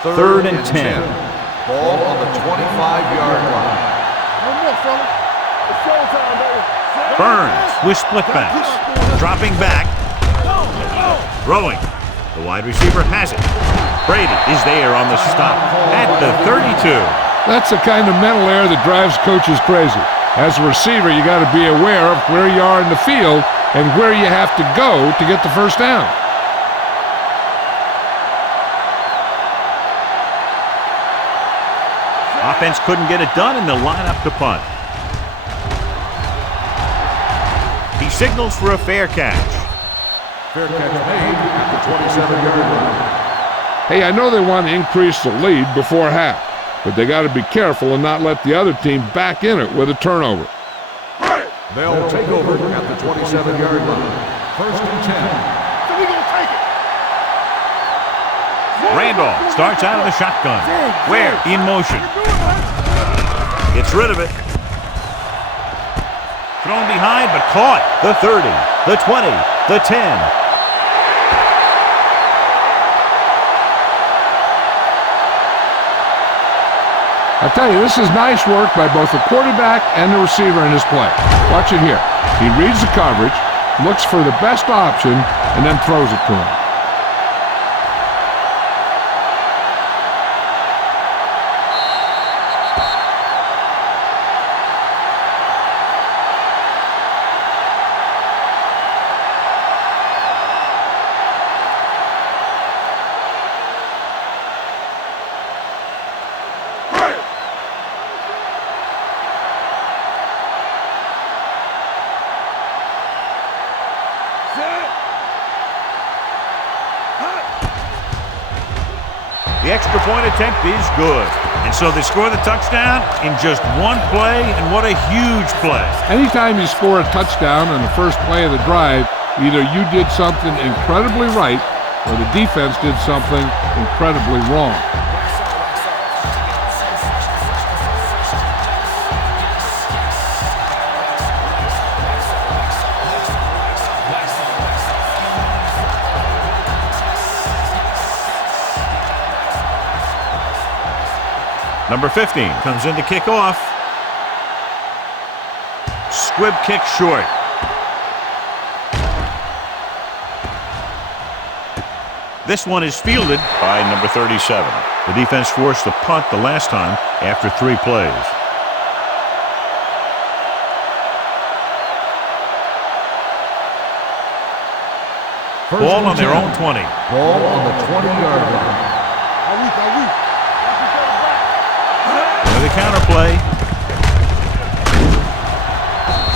Third and 10. Ball on the 25-yard line. No more, fella. It's showtime, baby. Burns with split backs. Dropping back. Throwing. The wide receiver has it. Brady is there on the stop at the 32. That's the kind of mental error that drives coaches crazy. As a receiver, you got to be aware of where you are in the field and where you have to go to get the first down. Offense couldn't get it done, and they'll line up to punt. He signals for a fair catch. Fair catch made at the 27-yard line. Hey, I know they want to increase the lead before half, but they got to be careful and not let the other team back in it with a turnover. They'll take over at the 27-yard line. First and 10. So we gonna take it. Randolph starts out of the shotgun. Ware in motion. Gets rid of it. Thrown behind, but caught. The 30, the 20, the 10. I tell you, this is nice work by both the quarterback and the receiver in this play. Watch it here. He reads the coverage, looks for the best option, and then throws it to him. The extra point attempt is good. And so they score the touchdown in just one play, and what a huge play. Anytime you score a touchdown on the first play of the drive, either you did something incredibly right or the defense did something incredibly wrong. Number 15 comes in to kick off. Squib kick short. This one is fielded by number 37. The defense forced the punt the last time after 3 plays. Ball on their own 20. Ball on the 20-yard line. The counter play.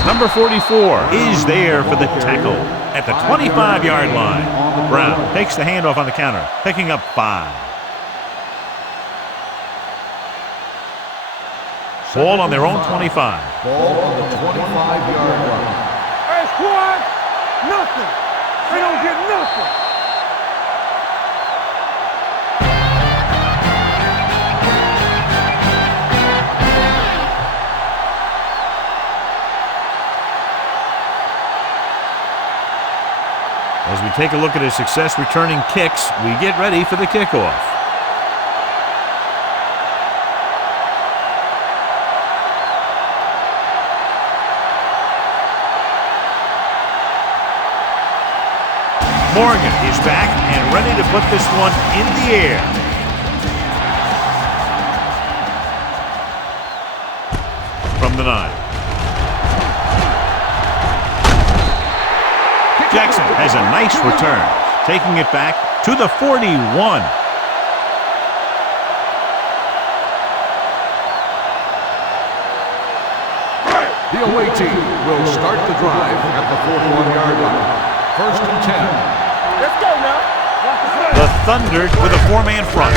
Number 44 is there for the tackle at the 25-yard line. Brown takes the handoff on the counter, picking up 5. Ball on their own 25. Ball on the 25-yard line. Hey, squad, nothing. They don't get nothing. As we take a look at his success returning kicks, we get ready for the kickoff. Morgan is back and ready to put this one in the air. From the 9. Jackson has a nice return, taking it back to the 41. The away team will start the drive at the 41-yard line. 1st and 10. Let's go now. The Thunder with a 4-man front.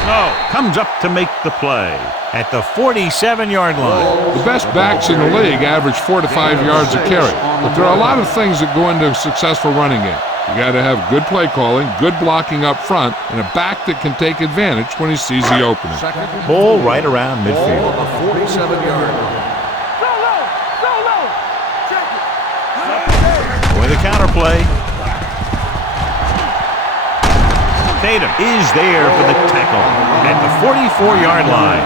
Snow comes up to make the play at the 47-yard line. The best backs in the league average 4 to 5 yards a carry, but there are a lot of things that go into a successful running game. You got to have good play calling, good blocking up front, and a back that can take advantage when he sees the opening. Ball right around midfield. Ball on the 47-yard line. Solo. Check it. With a counter play. Tatum is there for the tackle at the 44-yard line.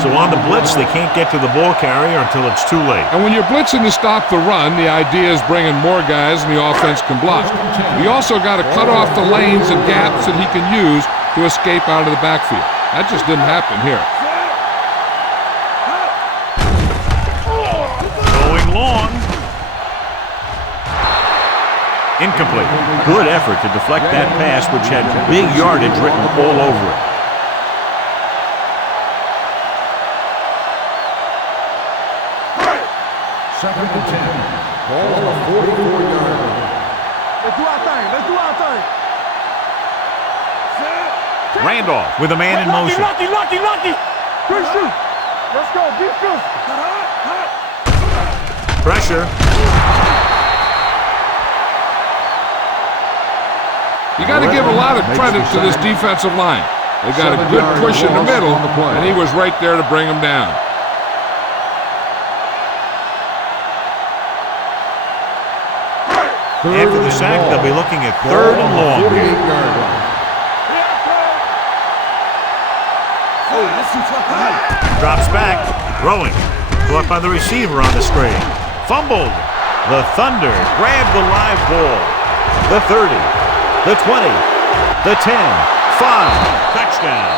So on the blitz, they can't get to the ball carrier until it's too late. And when you're blitzing to stop the run, the idea is bringing more guys and the offense can block. You also got to cut off the lanes and gaps that he can use to escape out of the backfield. That just didn't happen here. Going long. Incomplete. Good effort to deflect that pass, which had big yardage written all over it. Second and 10. Ball on the 44-yard line. Let's do our thing. Randolph with a man in motion. Lucky. Good shoot. Let's go. Defense. Pressure. You got to give a lot of credit to this defensive line. They got a good push in the middle, and he was right there to bring them down. After the sack, they'll be looking at 3rd and long. 48-yard line. Drops back, throwing. Caught by the receiver on the screen. Fumbled. The Thunder grab the live ball. The 30, the 20, the 10, 5, touchdown.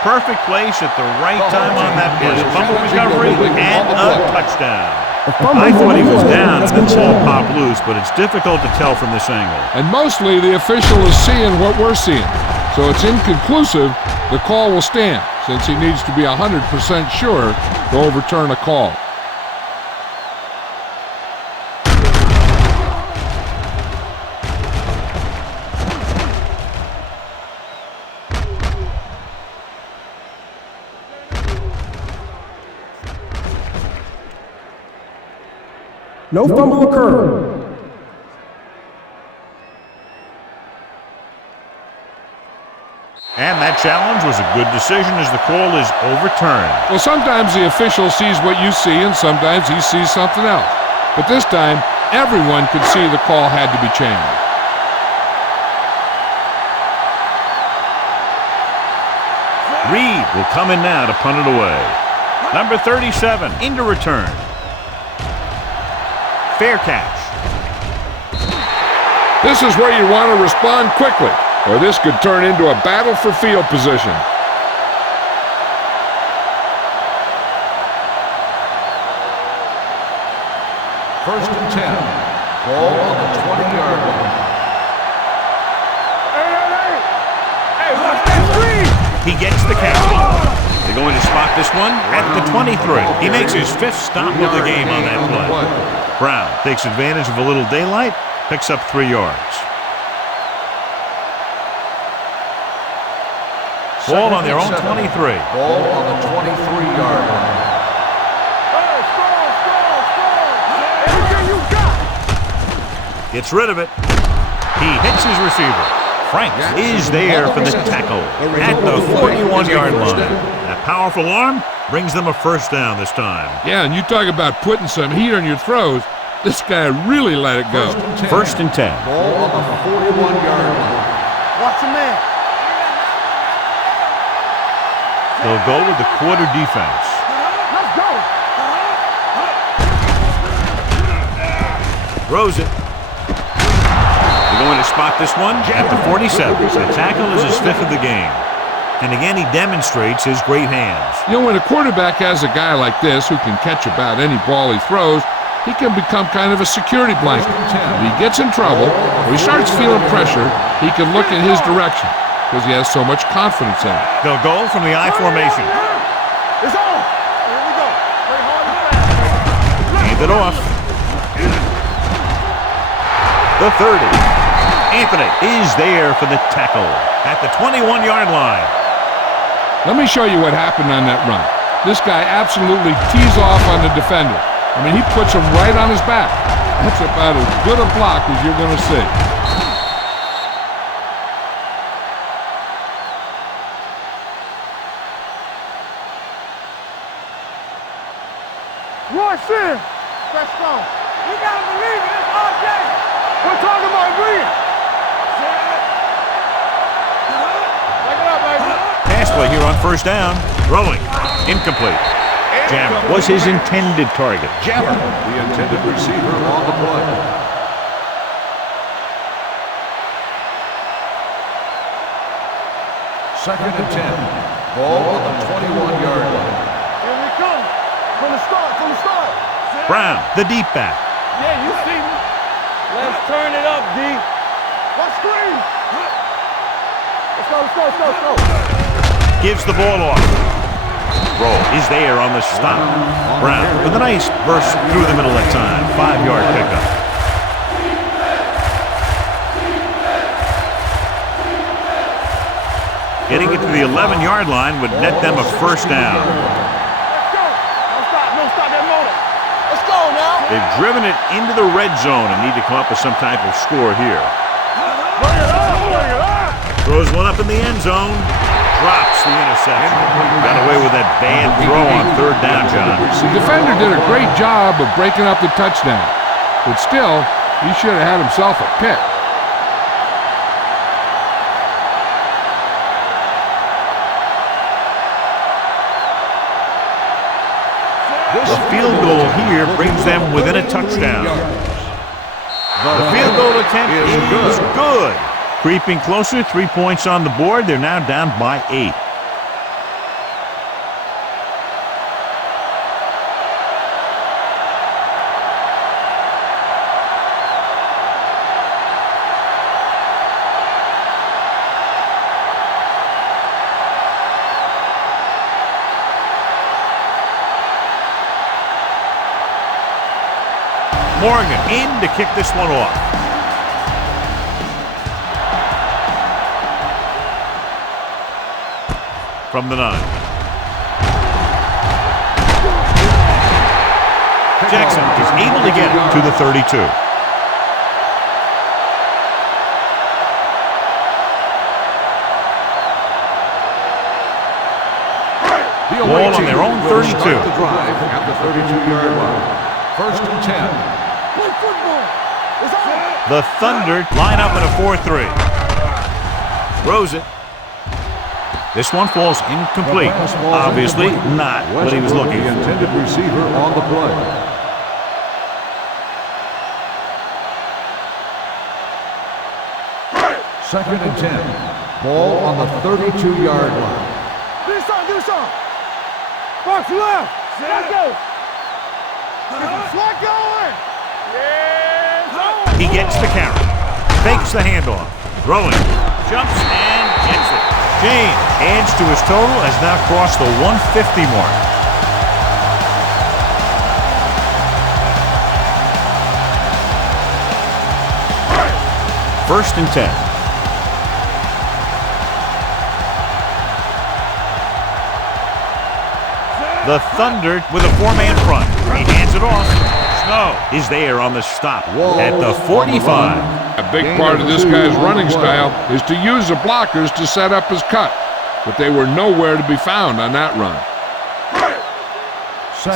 Perfect place at the right time on that play. Fumble recovery and a touchdown. I thought he was down and the ball popped loose, but it's difficult to tell from this angle. And mostly the official is seeing what we're seeing. So it's inconclusive. The call will stand since he needs to be 100% sure to overturn a call. No fumble occurred. And that challenge was a good decision as the call is overturned. Well, sometimes the official sees what you see and sometimes he sees something else. But this time, everyone could see the call had to be changed. Reed will come in now to punt it away. Number 37 into return. Fair catch. This is where you want to respond quickly, or this could turn into a battle for field position. First and 10. Ball on the 20-yard line. Hey, watch that screen! He gets the catch. They're going to spot this one at the 23. He makes his 5th stop of the game on that play. Brown takes advantage of a little daylight, picks up 3 yards. Ball on their own 23. Ball on the 23-yard line. Hey, score! Everything you got! Gets rid of it. He hits his receiver. Franks is there for the tackle at the 41-yard line. That powerful arm brings them a first down this time. Yeah, and you talk about putting some heat on your throws. This guy really let it go. First and 10. Ball on the 41-yard line. Watch a man. They'll go with the quarter defense. Let's go! Throws it. They're going to spot this one at the 47. The tackle is his 5th of the game. And again, he demonstrates his great hands. You know, when a quarterback has a guy like this who can catch about any ball he throws, he can become kind of a security blanket. If he gets in trouble or he starts feeling pressure, he can look in his direction because he has so much confidence in it. They'll go from the I formation. It's on! Here we go. Play hard and fast. Hand it off. The 30. Anthony is there for the tackle at the 21-yard line. Let me show you what happened on that run. This guy absolutely tees off on the defender. I mean, he puts him right on his back. That's about as good a block as you're going to see. Rush in! Let's go. You gotta believe it. It's all day. We're talking about Reed. Take it up, baby. Pass play here on first down. Throwing. Incomplete. Jammer was his intended target. Jammer, the intended receiver on the play. Second and 10. Ball on the 21-yard line. Here we come. From the start. Brown, the deep back. Yeah, you see me. Let's turn it up, D. What screen? Let's go. Gives the ball off. Roll is there on the stop. Brown with a nice burst through the middle that time. 5-yard pickup. Getting it to the 11-yard line would net them a first down. They've driven it into the red zone and need to come up with some type of score here. Throws one up in the end zone. Drops the interception. Got away with that bad throw on third down, John. The defender did a great job of breaking up the touchdown. But still, He should have had himself a pick. The field goal here brings them within a touchdown. The field goal attempt is good. Creeping closer, 3 points on the board. They're now down by 8. Morgan in to kick this one off. From the 9. Jackson is able to get it to the 32. Ball on their own 32. The drive at the 32-yard line. First and 10. The Thunder line up in a 4-3. Throws it. This one falls incomplete. Obviously not what he was looking for. The intended receiver on the play. Second and 10. Ball on the 32-yard line. Do something. Box left. Let's go. Slot going. He gets the carry. Fakes the handoff. Throwing. Jumps and gets it. James adds to his total, has now crossed the 150 mark. First and 10. The Thunder with a 4-man front. He hands it off. Snow is there on the stop at the 45. A big part of this guy's running style is to use the blockers to set up his cut, but they were nowhere to be found on that run.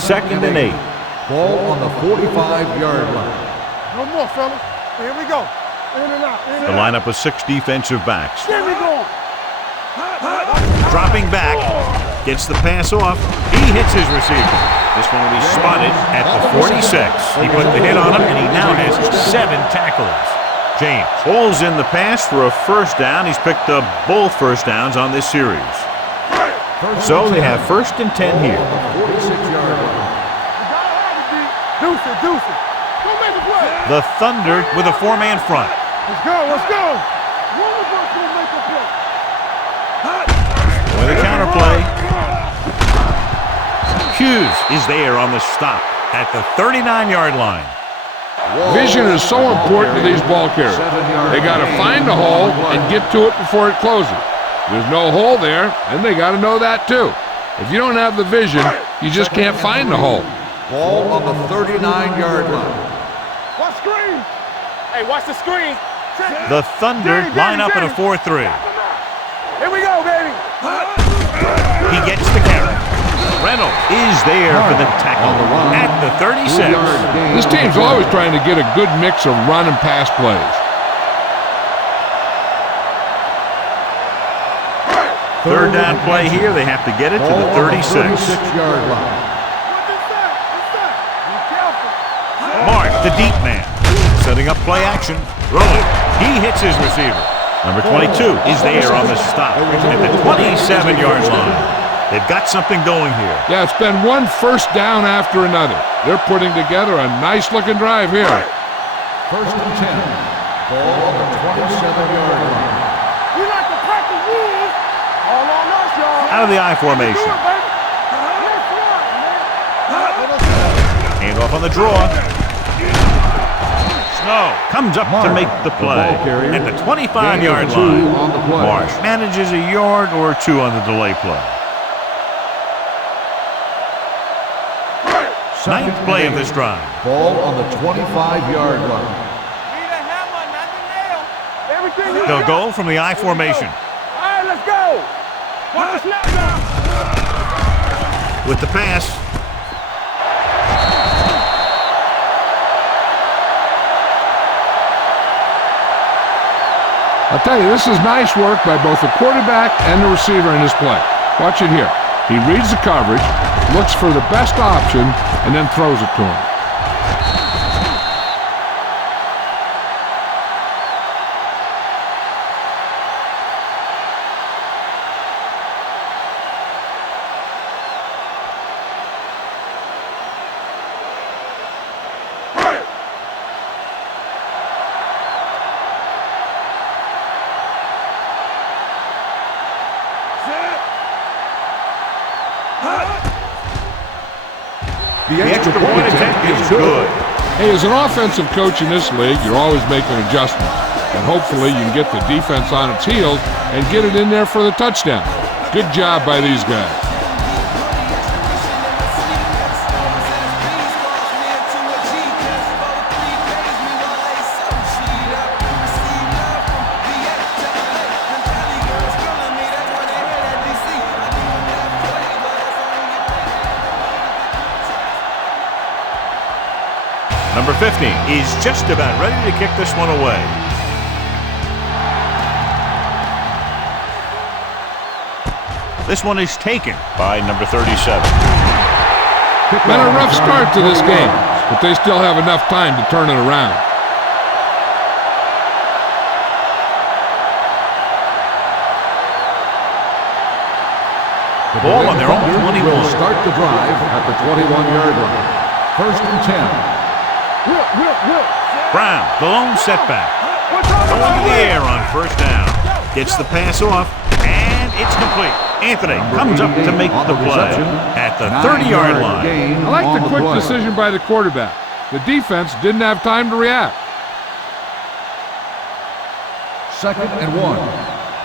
Second and 8. Ball on the 45-yard line. No more, fellas. Here we go. In and out. The lineup of 6 defensive backs. Here we go. Dropping back. Gets the pass off. He hits his receiver. This one will be spotted at the 46. He put the hit on him, and he now has 7 tackles. James pulls in the pass for a first down. He's picked up both first downs on this series. So they have first and 10 here. 46-yard line. Deuce it. Go make the play. The Thunder with a 4-man front. Let's go. One of us will make the play. With a counter play. Hughes is there on the stop at the 39-yard line. Vision is so important to these ball carriers. They got to find the hole and get to it before it closes. There's no hole there, and they got to know that too. If you don't have the vision, you just can't find the hole. Ball on the 39-yard line. Watch screen. Hey, watch the screen. The Thunder line up in a 4-3. Here we go, baby. He gets the carry. Reynolds is there for the tackle at the 36. This team's always trying to get a good mix of run and pass plays. Third down play here. They have to get it to the 36. 36-yard line. Mark, the deep man, setting up play action. Throwing. He hits his receiver. Number 22 is there on the stop at the 27-yard line. They've got something going here. Yeah, it's been one first down after another. They're putting together a nice-looking drive here. First and 10. Ball on the 27-yard line. We like to crack the rules. All on us, y'all. Out of the I formation. Hand off on the draw. Snow comes up to make the play at the 25-yard line. Marsh manages a yard or 2 on the delay play. Ninth play of this drive. Ball on the 25-yard line. They'll go from the I formation. All right, let's go. Watch the snap now. With the pass. I'll tell you, this is nice work by both the quarterback and the receiver in this play. Watch it here. He reads the coverage, looks for the best option, and then throws it to him. The extra point attempt is good. Hey, as an offensive coach in this league, you're always making adjustments. And hopefully you can get the defense on its heels and get it in there for the touchdown. Good job by these guys. Number 15 is just about ready to kick this one away. This one is taken by number 37. Been a rough start to this game, but they still have enough time to turn it around. The ball on their own 21. Will start the drive at the 21-yard line. First and 10. Brown, the lone setback. Going to the air on first down. Gets the pass off, and it's complete. Anthony comes up to make the play at the 30-yard line. I like the quick decision by the quarterback. The defense didn't have time to react. Second and 1.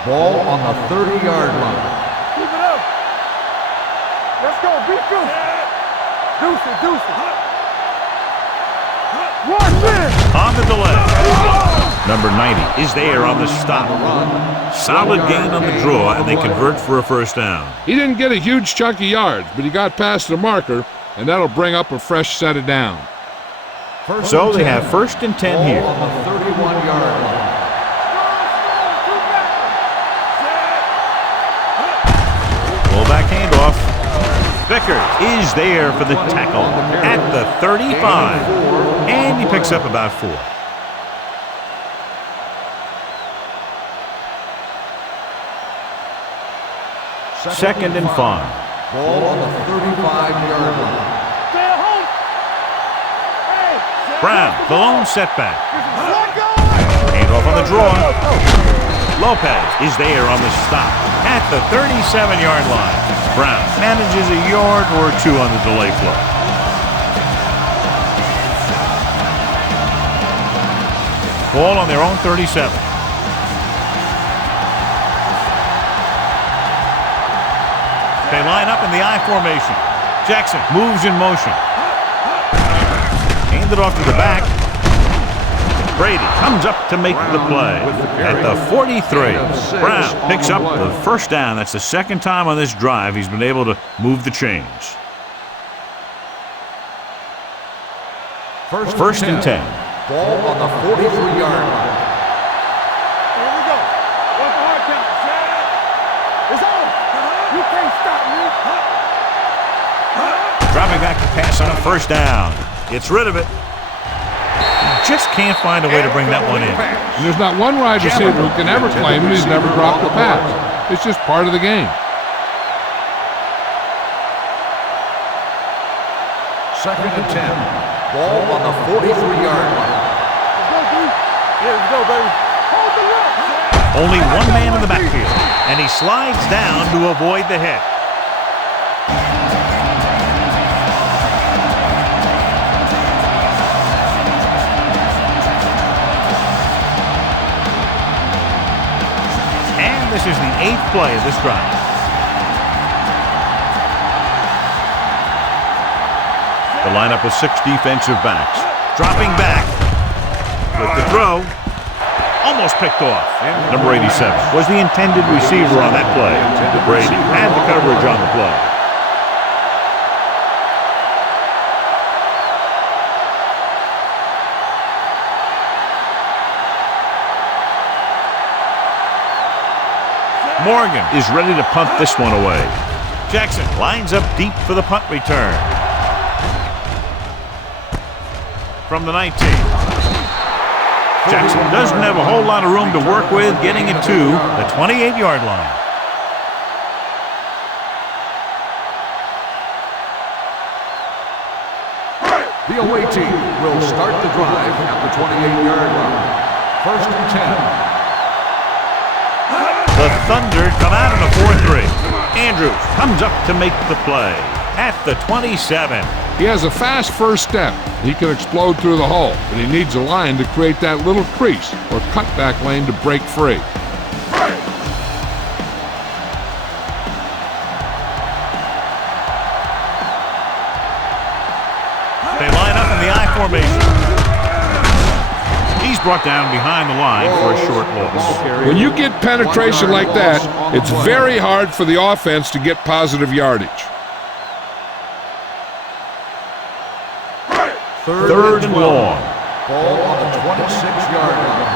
Ball on the 30-yard line. Keep it up. Let's go. Beat you. Deuce it. On the delay. Number 90 is there on the stop. Solid gain on the draw, and they convert for a first down. He didn't get a huge chunk of yards, but he got past the marker, and that'll bring up a fresh set of downs. So they have first and 10 here. On the 31-yard line. Fullback handoff. Vickers is there for the tackle at the 35. And he picks up about 4. Second and 5. Ball on the 35-yard line. Brown, the lone setback. Handoff on the draw. Lopez is there on the stop at the 37-yard line. Brown manages a yard or 2 on the delay play. Ball on their own 37. They line up in the I formation. Jackson moves in motion. Handed off to the back. Brady comes up to make the play at the 43. Brown picks up the first down. That's the second time on this drive he's been able to move the chains. First and 10. Ball on the 43-yard line. Here we go. What's the hard count? It's on. You can't stop me. Dropping back to pass on a first down. Gets rid of it. Just can't find a way to bring that one in. And there's not one wide receiver who can ever claim that he's never dropped a pass. It's just part of the game. Second and 10. Ball on the 43-yard line. Let's go, baby. Hold the lock. Only one man in the backfield, and he slides down to avoid the hit. And this is the 8th play of this drive. The lineup of 6 defensive backs. Dropping back with the throw. Almost picked off. Number 87 was the intended receiver on that play. Brady had the coverage on the play. Morgan is ready to punt this one away. Jackson lines up deep for the punt return. From the 19. Jackson doesn't have a whole lot of room to work with, getting it to the 28-yard line. The away team will start the drive at the 28-yard line. First and 10. The Thunder come out in a 4-3. Andrews comes up to make the play at the 27. He has a fast first step. He can explode through the hole, but he needs a line to create that little crease or cutback lane to break free. They line up in the I formation. He's brought down behind the line for a short loss. When you get penetration like that, it's very hard for the offense to get positive yardage. Third and long. Ball on the 26-yard line.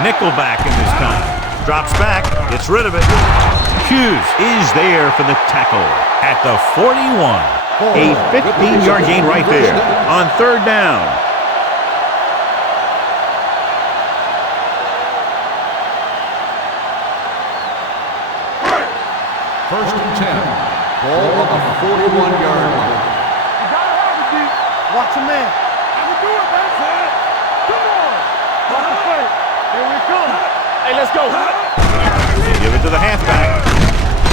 Nickelback in this time. Drops back, gets rid of it. Hughes is there for the tackle at the 41. A 15-yard gain right there on third down. First and 10. Ball on the 41-yard line. You gotta have it, D. Watch a man. You do it, man. Come on. Watch the play. Here we come. Hey, let's go. They give it to the halfback.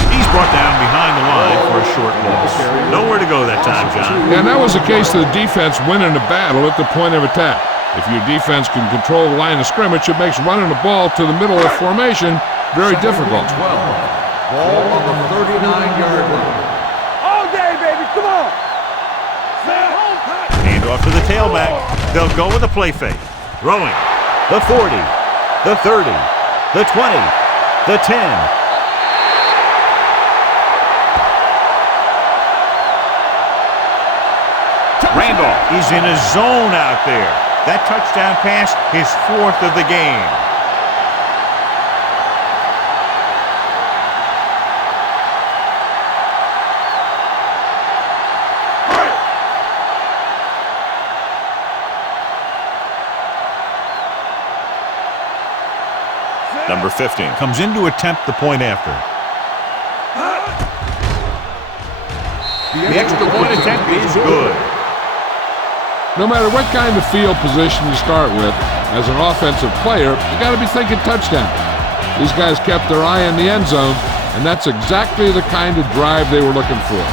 He's brought down behind the line for a short loss. Nowhere to go that time, John. And that was the case of the defense winning the battle at the point of attack. If your defense can control the line of scrimmage, it makes running the ball to the middle of formation very difficult. 12. Ball on the 39-yard line. All day, baby. Come on. Hand off to the tailback. They'll go with a play fake. Throwing. The 40. The 30. The 20. The 10. Randolph is in a zone out there. That touchdown pass, his fourth of the game. Number 15 comes in to attempt the point after. The extra point attempt is good. No matter what kind of field position you start with, as an offensive player, you got to be thinking touchdown. These guys kept their eye on the end zone, and that's exactly the kind of drive they were looking for.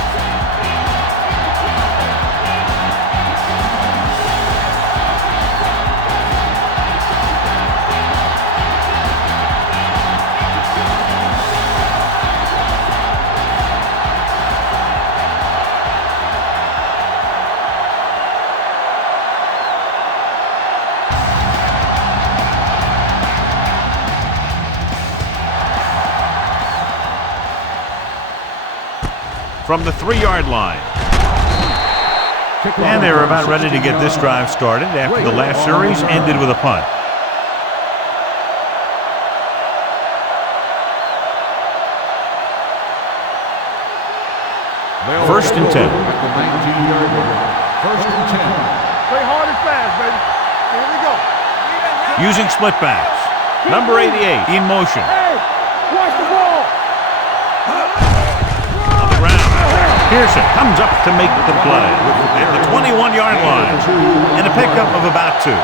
From the 3-yard line. And they were about ready to get this drive started after the last series ended with a punt. First and 10. At the 19-yard line. First and 10. Play hard and fast, baby. Here we go. Using split backs. Number 88 in motion. Hey, watch the ball. On the ground. Pearson comes up to make the play at the 21-yard line and a pickup of about 2.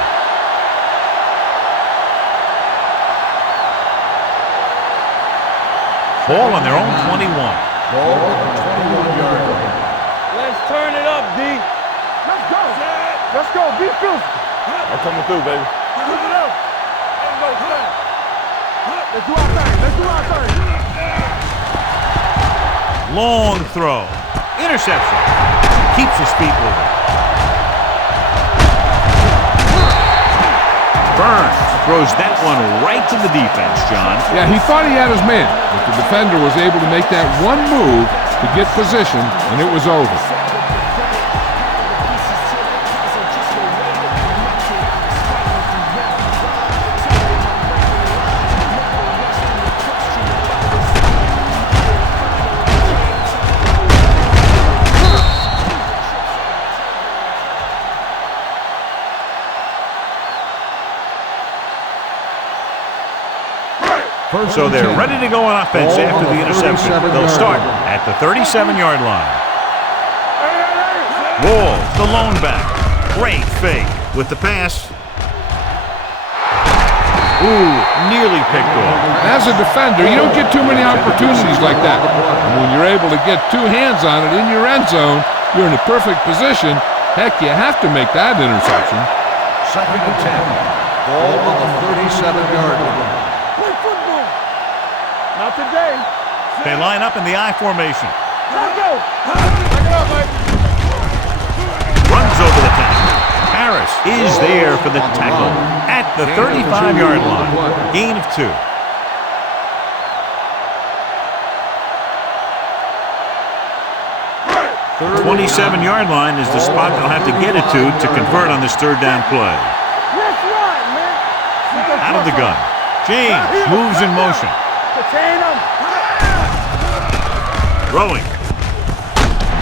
Ball on their own 21. Ball on the 21-yard line. Let's turn it up, D. Let's go. Let's go. Be physical. I'm coming through, baby. Move it up. Let's go, fast. Let's do our thing. Let's do our thing. Long throw. Interception. Keeps his feet moving. Burns throws that one right to the defense, John. Yeah, he thought he had his man, but the defender was able to make that one move to get position, and it was over. So they're ready to go on offense after the interception. They'll start at the 37-yard line. Walls, the lone back. Great fake with the pass. Ooh, nearly picked off. As a defender, you don't get too many opportunities like that. And when you're able to get two hands on it in your end zone, you're in a perfect position. Heck, you have to make that interception. 2nd and 10. Ball on the 37-yard line. Play football. Not today. They line up in the I formation. Let's go. Back it up, mate. Runs over the tackle. Harris is there for the tackle at the 35-yard line. Gain of 2. The 27-yard line is the spot they'll have to get it to convert on this 3rd down play. That's right, man. Out of the gun. James moves in motion. Contain him. Throwing.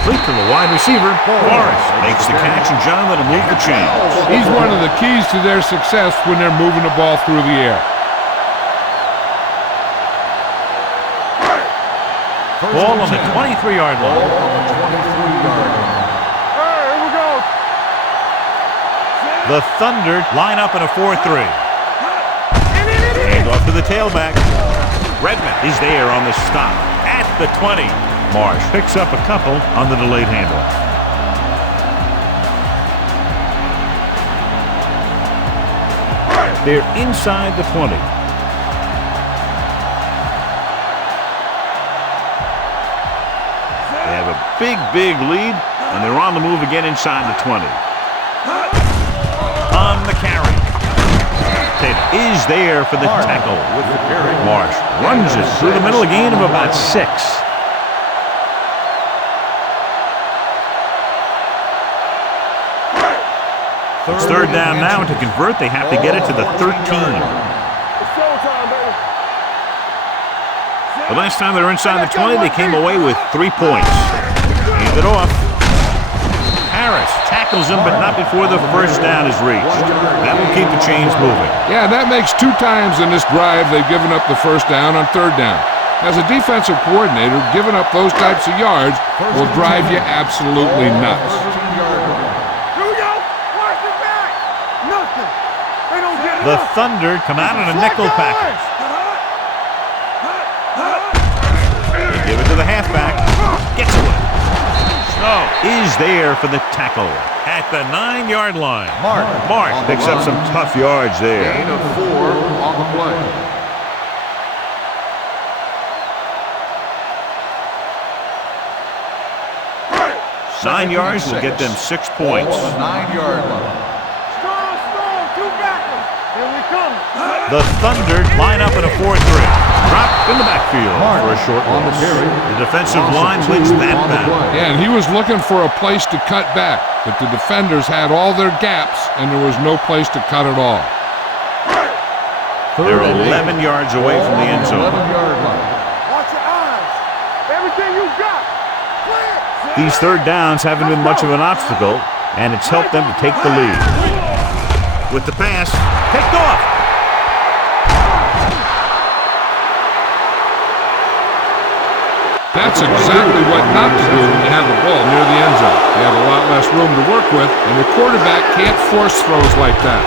Complete to the wide receiver. Forrest makes the catch, and John let him move the chains. He's one of the keys to their success when they're moving the ball through the air. Ball on the 23-yard line. Here we go. The Thunder line up in a 4-3. Hand off to the tailback. Redmond is there on the stop at the 20. Marsh picks up a couple on the delayed handoff. They're inside the 20. They have a big lead, and they're on the move again inside the 20. On the carry. Tate is there for the tackle. With the carry. Marsh runs it through the middle, a gain of about 6. It's 3rd down now, and to convert, they have to get it to the 13. It's showtime, baby. The last time they were inside the 20, they came away with 3 points. Hand it off. Harris tackles him, but not before the 1st down is reached. That will keep the chains moving. Yeah, that makes 2 times in this drive they've given up the 1st down on 3rd down. As a defensive coordinator, giving up those types of yards will drive you absolutely nuts. The Thunder come out in a nickel package. They give it to the halfback. Gets away. Snow is there for the tackle at the 9-yard line. Mark picks up some tough yards there. Gain of 4 on the play. Nine yards will get them 6 points. 9-yard line. Strong, 2 backers. Here we come. The Thunder line up in a 4-3. Drop in the backfield for a short on the loss. carry. The defensive line wins that battle. Yeah, and he was looking for a place to cut back, but the defenders had all their gaps, and there was no place to cut at all. They're 11 yards away from the end zone. 11-yard line. Watch your eyes. Everything you got. These 3rd downs haven't been much of an obstacle, and it's helped them to take the lead. With the pass, picked off. That's exactly what not to do when you have the ball near the end zone. You have a lot less room to work with, and the quarterback can't force throws like that.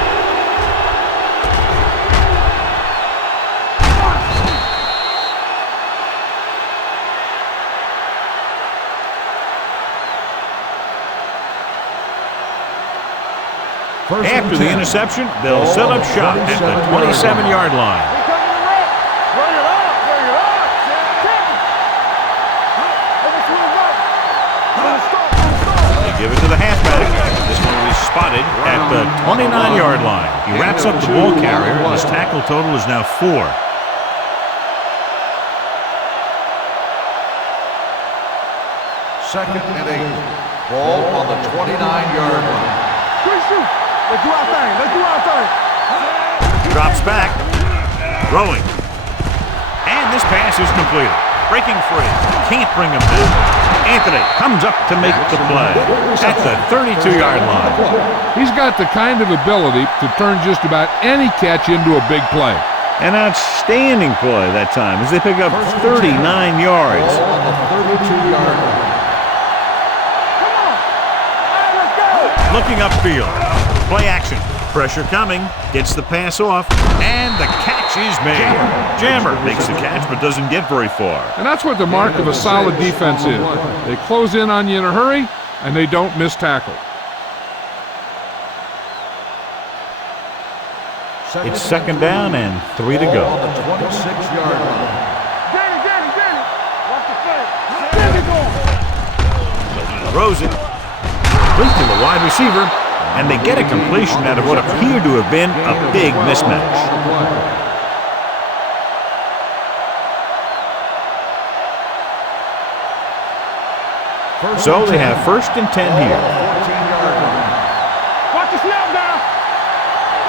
After the interception, they'll set up shop at the 27-yard line. Bring it up. They give it to the halfback. This one will be spotted at the 29-yard line. He wraps up the ball carrier, and his tackle total is now 4. Second and 8. Ball on the 29-yard line. Quick shoot. Let's do our thing. Drops back. Throwing. And this pass is completed. Breaking free. Can't bring him down. Anthony comes up to make the play at the 32-yard line. He's got the kind of ability to turn just about any catch into a big play. An outstanding play that time as they pick up 39 yards. Ball on the 32-yard line. Looking upfield. Play action. Pressure coming. Gets the pass off. And the catch is made. Jammer makes the catch but doesn't get very far. And that's what the mark of a solid defense is. They close in on you in a hurry, and they don't miss tackle. It's second down and 3 to go. On the 26-yard line. Danny. Watch the fence. Danny going. Throws it. Complete to the wide receiver. And they get a completion out of what appeared to have been a big mismatch. So they have first and 10 here. Watch the snap now.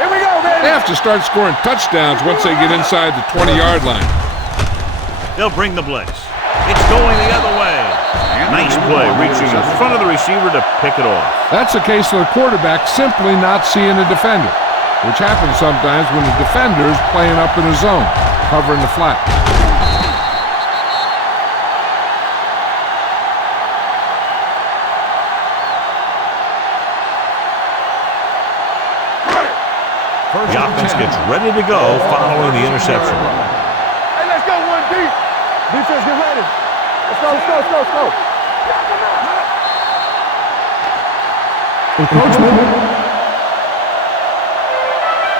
Here we go, man. They have to start scoring touchdowns once they get inside the 20-yard line. They'll bring the blitz. It's going the other way. Nice play, reaching in front of the receiver to pick it off. That's the case of the quarterback simply not seeing a defender, which happens sometimes when the defender is playing up in a zone, covering the flat. The offense gets ready to go following the interception. Hey, let's go one deep. Defense, get ready. Let's go.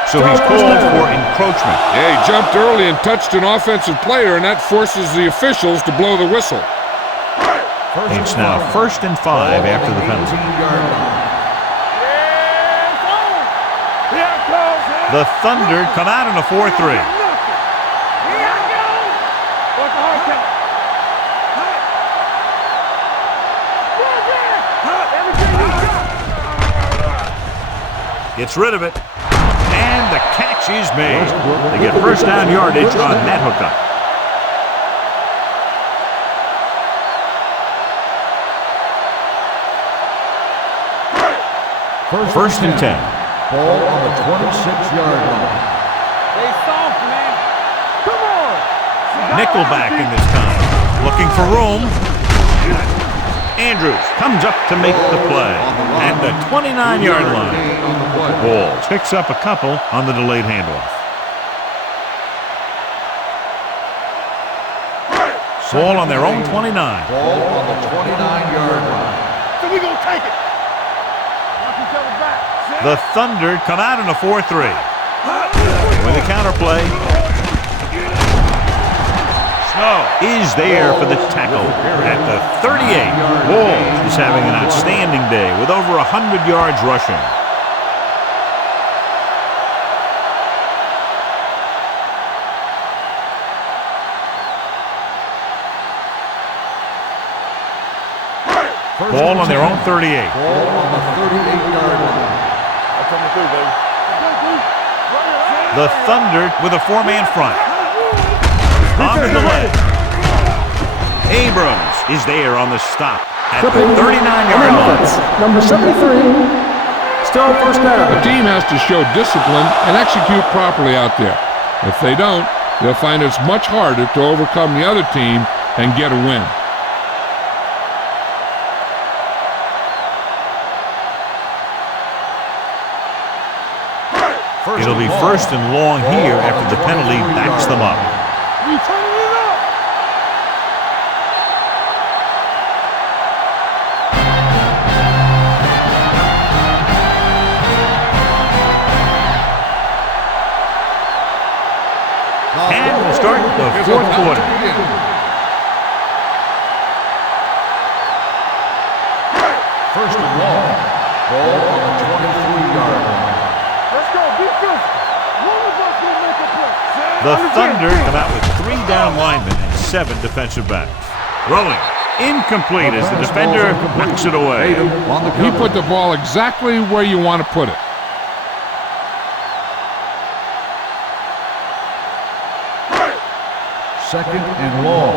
So he's called for encroachment. Yeah, he jumped early and touched an offensive player, and that forces the officials to blow the whistle. It's now first and 5 after the penalty. The Thunder come out in a 4-3. Gets rid of it. And the catch is made. They get first down yardage on that hookup. First and 10. Ball on the 26-yard line. Stay soft, man. Come on. Nickelback in this time. Looking for room. Andrews comes up to make the play. And the 29-yard line. Ball picks up a couple on the delayed handoff. Ball on their own 29. Ball on the 29-yard line. So we're going to take it. Knock each other back. The Thunder come out in a 4-3. With a counterplay. Snow is there for the tackle at the 38. Walls is having an outstanding day with over 100 yards rushing. Ball on their own 38. Ball on the 38-yard line. Coming through, baby. The Thunder with a 4-man front. On the delay. Abrams is there on the stop at the 39-yard line. Number 73, still first down. The team has to show discipline and execute properly out there. If they don't, they'll find it's much harder to overcome the other team and get a win. It'll be first and long here after the penalty backs them up. We turning it up. And we'll start the fourth quarter. First and long. Ball on the 23-yard line. Let's go. Defense. One of us will make a play. The Thunder come out with 3 down linemen and 7 defensive backs. Throwing. Incomplete as the defender knocks it away. He put the ball exactly where you want to put it. Second and long.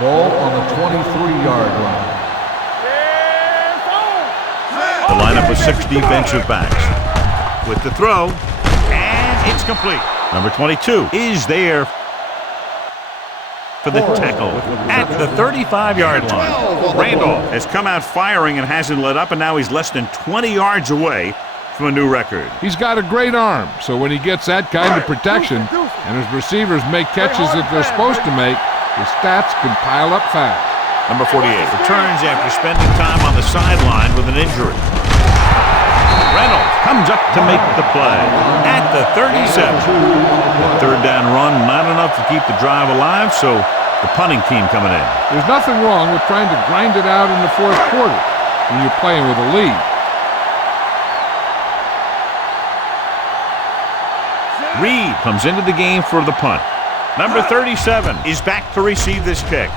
Ball on the 23-yard line. The lineup of 6 defensive backs. With the throw, and it's complete. Number 22 is there for the tackle at the 35-yard line. Randolph has come out firing and hasn't let up, and now he's less than 20 yards away from a new record. He's got a great arm, so when he gets that kind of protection and his receivers make catches that they're supposed to make, his stats can pile up fast. Number 48 returns after spending time on the sideline with an injury. Reynolds comes up to make the play at the 37. The third down run, not enough to keep the drive alive, so the punting team coming in. There's nothing wrong with trying to grind it out in the fourth quarter when you're playing with a lead. Reed comes into the game for the punt. Number 37 is back to receive this kick.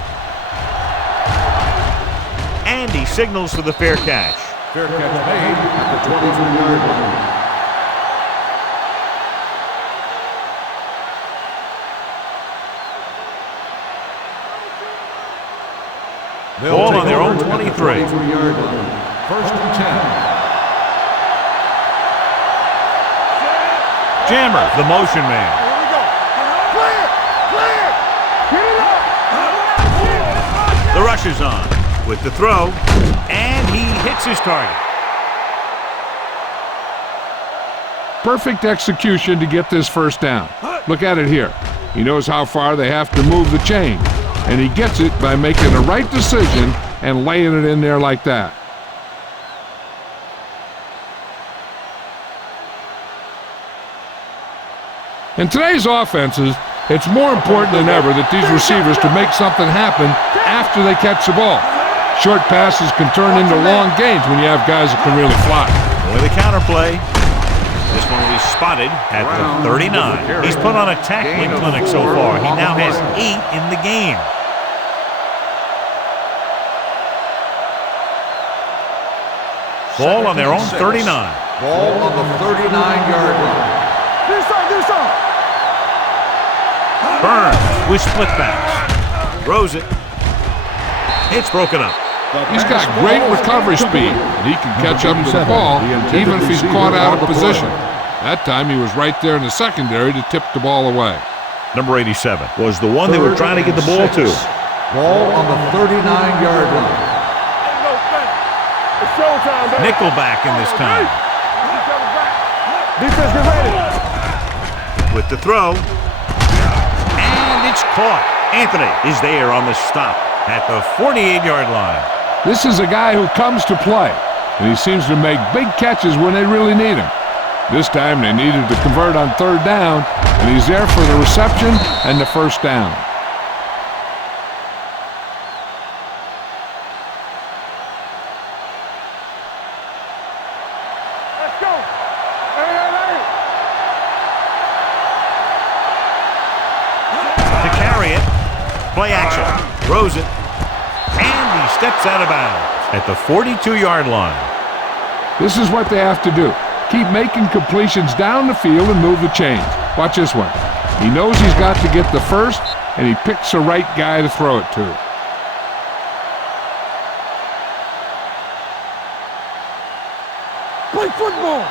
And he signals for the fair catch. Fair catch made at the 23-yard line. Ball on their own 23. 23-yard line. First and 10. Jammer, the motion man. Here we go. Clear! Clear! Get it up! The rush is on with the throw, and he hits his target. Perfect execution to get this first down. Look at it here. He knows how far they have to move the chain, and he gets it by making the right decision and laying it in there like that. In today's offenses, it's more important than ever that these receivers to make something happen after they catch the ball. Short passes can turn into long gains when you have guys that can really fly. With a counterplay, this one will be spotted at the 39. He's put on a tackling clinic so far. He now has 8 in the game. Ball on their own 39. Ball on the 39-yard line. Do something! Burns with split backs. Throws it. It's broken up. He's got great recovery speed, and he can catch up to the ball even if he's caught out of position. That time he was right there in the secondary to tip the ball away. Number 87 was the one they were trying to get the ball to. Ball on the 39-yard line. It's showtime, baby. Nickelback in this time. Defense, get ready. With the throw. And it's caught. Anthony is there on the stop at the 48-yard line. This is a guy who comes to play, and he seems to make big catches when they really need him. This time they needed to convert on third down, and he's there for the reception and the first down. Let's go. Hey. To carry it. Play action. Throws it. And he steps out of bounds at the 42-yard line. This is what they have to do. Keep making completions down the field and move the chains. Watch this one. He knows he's got to get the first, and he picks the right guy to throw it to. Play football.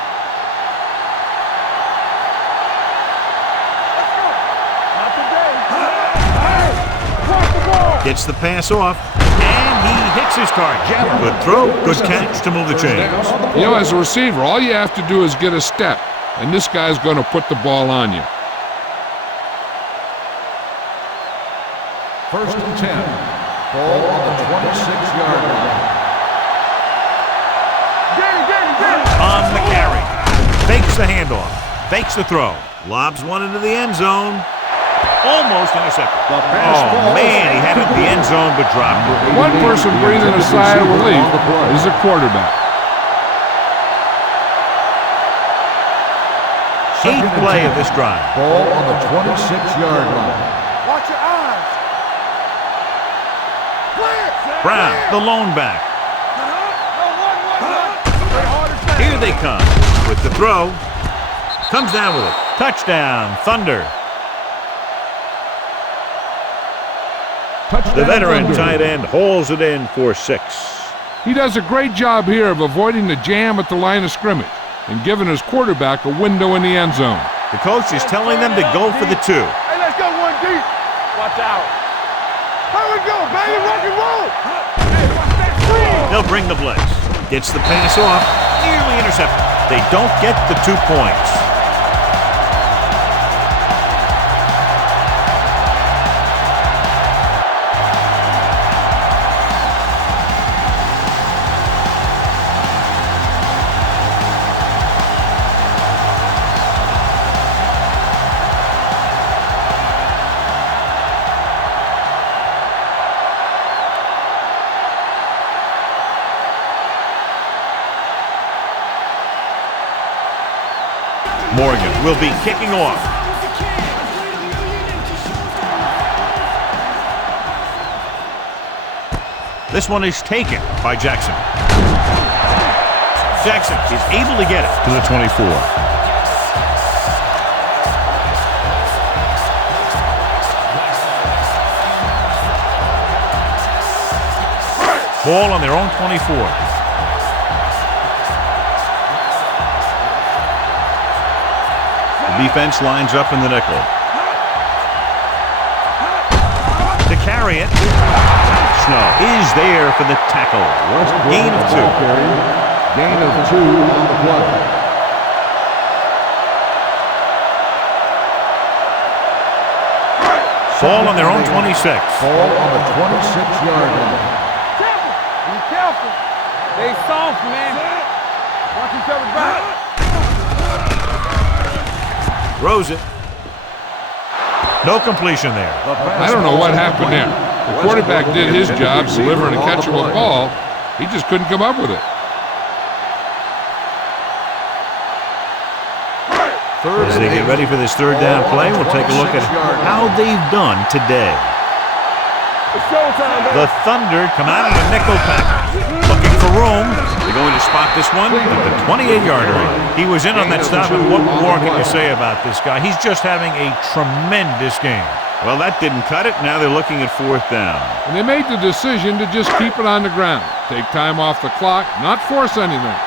Let's go. Not today. Hey, watch the ball. Gets the pass off. And he hits his target. Good throw. Good catch to move the chains. You know, as a receiver, all you have to do is get a step, and this guy's going to put the ball on you. First and 10. Ball on the 26-yard line. Get it. On the carry. Fakes the handoff. Fakes the throw. Lobs one into the end zone. Almost intercepted. Oh, man, he had it in the end zone but dropped it. One person breathing a sigh of relief is the quarterback. 8th play of this drive. Ball on the 26-yard line. Watch your eyes. Clear. Brown, the lone back. Here they come with the throw. Comes down with it. Touchdown, Thunder. The veteran tight end hauls it in for 6. He does a great job here of avoiding the jam at the line of scrimmage and giving his quarterback a window in the end zone. The coach is telling them to go for the 2. Hey, let's go one deep. Watch out. Here we go, baby. Rock and roll. Hey, watch that screen. They'll bring the blitz. Gets the pass off. Nearly intercepted. They don't get the 2 points. Morgan will be kicking off. This one is taken by Jackson. Jackson is able to get it to the 24. Ball on their own 24. Defense lines up in the nickel. To carry it. Snow is there for the tackle. Gain of 2. Gain of 2 on the play. Ball on their own 26. Ball on the 26-yard line. Be careful. They soft, man. Watch each other's back. Throws it. No completion there. I don't know what happened there. The quarterback did his job, delivering a catchable ball. He just couldn't come up with it. As they get ready for this 3rd down play, we'll take a look at how they've done today. It's showtime, baby. The Thunder come out in a nickel package, looking for room. They're going to spot this one at the 28-yard line. He was in on that stop, and what more can you say about this guy? He's just having a tremendous game. Well, that didn't cut it. Now they're looking at 4th down. And they made the decision to just keep it on the ground. Take time off the clock, not force anything.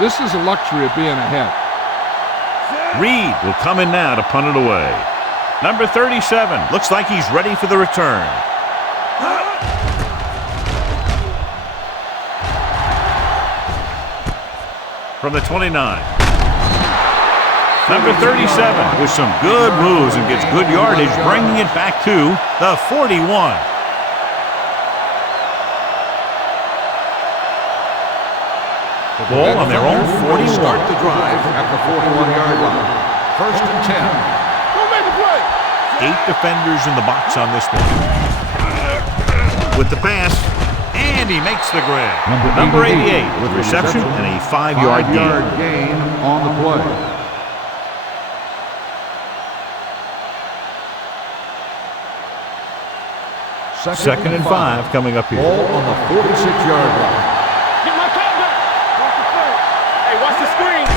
This is a luxury of being ahead. Reed will come in now to punt it away. Number 37 looks like he's ready for the return. From the 29. Number 37 with some good moves and gets good yardage, bringing it back to the 41. Ball on their own 41. Start the drive at the 41-yard line. 1st and 10. Go make a play. 8 defenders in the box on this one. With the pass, and he makes the grab. Number 88 with reception and a 5-yard gain on the play. Second and 5 coming up here. Ball on the 46-yard line. Get my top back. Watch the play. Hey, watch the screen.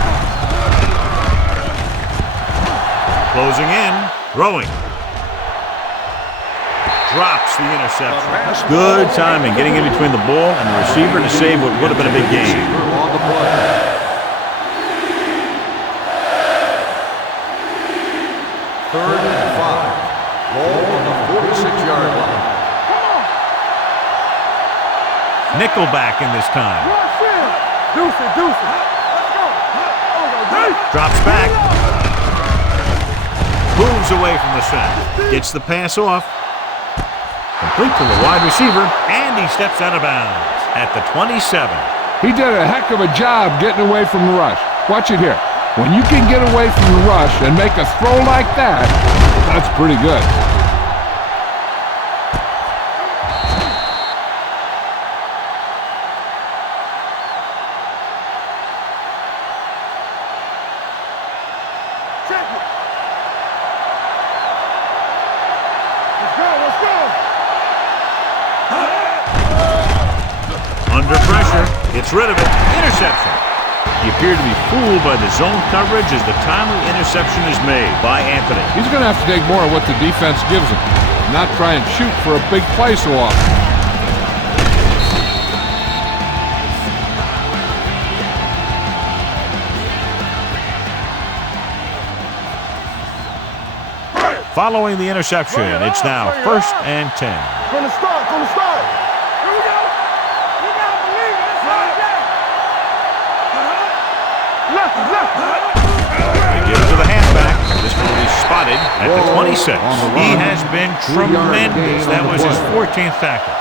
Closing in, throwing. Drops the interception. Good timing, getting in between the ball and the receiver to save what would have been a big gain. On the play. Third and 5. Ball on the 46-yard line. Nickelback in this time. Rush in. Deuce it, deuce it. Let's go. Drops back. Moves away from the sack. Gets the pass off. Complete to the wide receiver, and he steps out of bounds at the 27. He did a heck of a job getting away from the rush. Watch it here. When you can get away from the rush and make a throw like that, that's pretty good. Under pressure, gets rid of it, interception. He appeared to be fooled by the zone coverage as the timely interception is made by Anthony. He's going to have to take more of what the defense gives him, not try and shoot for a big play so often. Following the interception, it's now 1st and 10. Gonna start. Here we go. You gotta believe it. It's right there. Left. They give it to the halfback. This one will be spotted at the 26. He has been tremendous. That was his 14th tackle.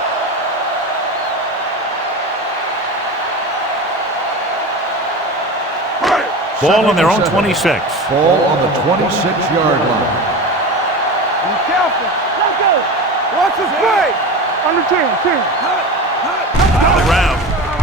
Ball on their own 26. Ball on the 26-yard line. Be careful. Let's go. Watch this play. Under 10. On the ground,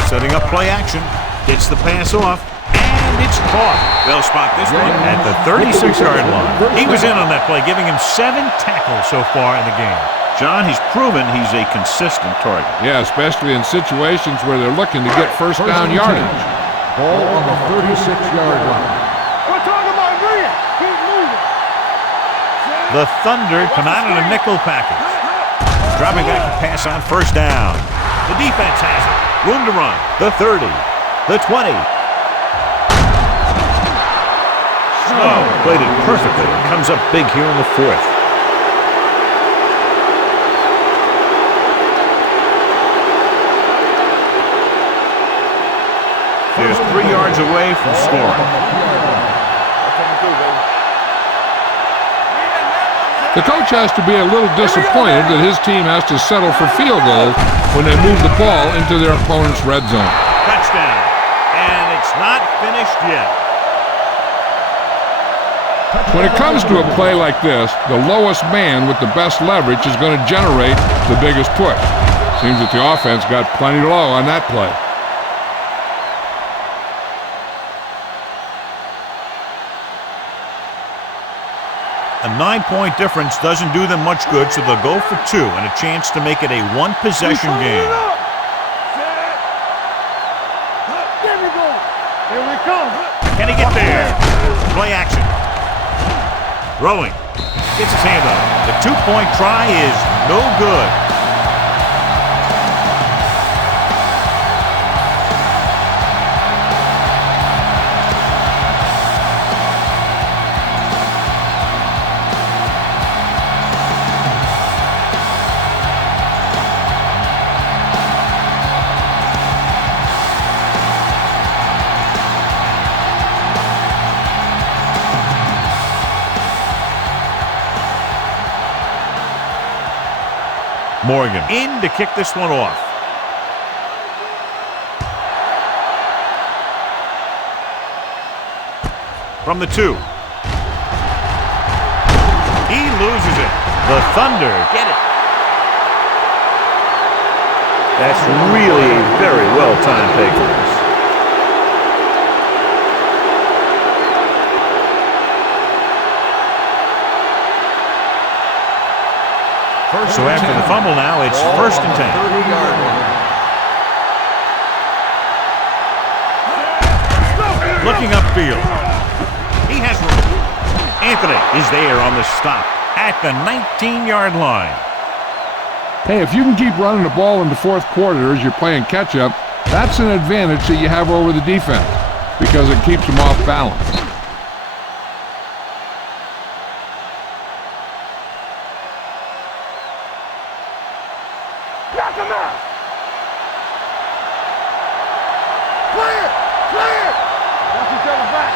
setting up play action. Gets the pass off, and it's caught. They'll spot this one at the 36-yard line. He was in on that play, giving him 7 tackles so far in the game. John, he's proven he's a consistent target. Yeah, especially in situations where they're looking to get first down yardage. Ball on the 36-yard line. We're talking about Green. Keep moving. The Thunder come out in a nickel package. Dropping back to pass on 1st down. The defense has it. Room to run. The 30. The 20. Snow played it perfectly. Comes up big here in the 4th. There's 3 yards away from scoring. The coach has to be a little disappointed that his team has to settle for field goals when they move the ball into their opponent's red zone. Touchdown. And it's not finished yet. When it comes to a play like this, the lowest man with the best leverage is going to generate the biggest push. Seems that the offense got plenty low on that play. A 9-point difference doesn't do them much good, so they'll go for 2 and a chance to make it a 1-possession game. Here we come. Can he get there? Play action. Throwing. Gets his hand up. The 2-point try is no good. Morgan in to kick this one off. From the 2. He loses it. The Thunder get it. That's really a very well-timed take for this. So after the fumble now, it's 1st and 10. 30-yard line. Looking upfield. He has room. Anthony is there on the stop at the 19-yard line. Hey, if you can keep running the ball in the 4th quarter as you're playing catch-up, that's an advantage that you have over the defense because it keeps them off balance. Knock him out. Clear. Watch each other back.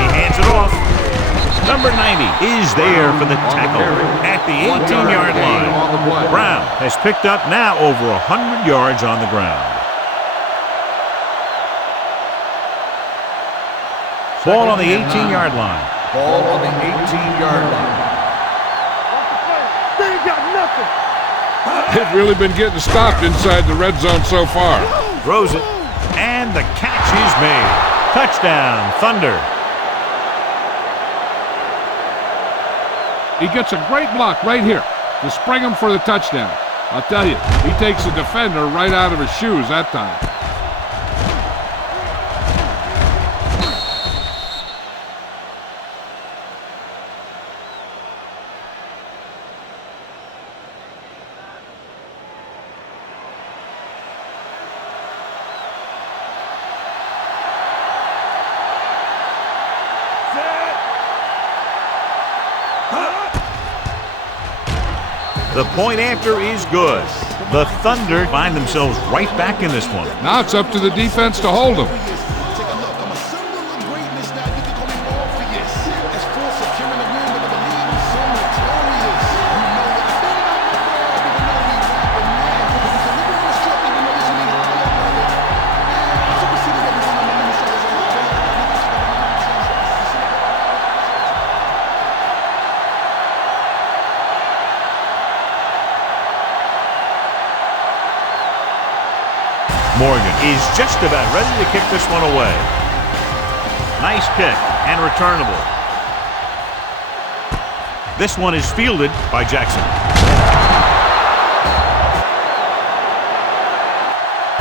He hands it off. Number 90 is there for the tackle at the 18-yard line. Brown has picked up now over 100 yards on the ground. Ball on the 18-yard line. Ball on the 18-yard line. They ain't got nothing. They've really been getting stopped inside the red zone so far. Throws it, and the catch is made. Touchdown, Thunder. He gets a great block right here to spring him for the touchdown. I'll tell you, he takes the defender right out of his shoes that time. The point after is good. The Thunder find themselves right back in this one. Now it's up to the defense to hold them. Morgan is just about ready to kick this one away. Nice kick and returnable. This one is fielded by Jackson.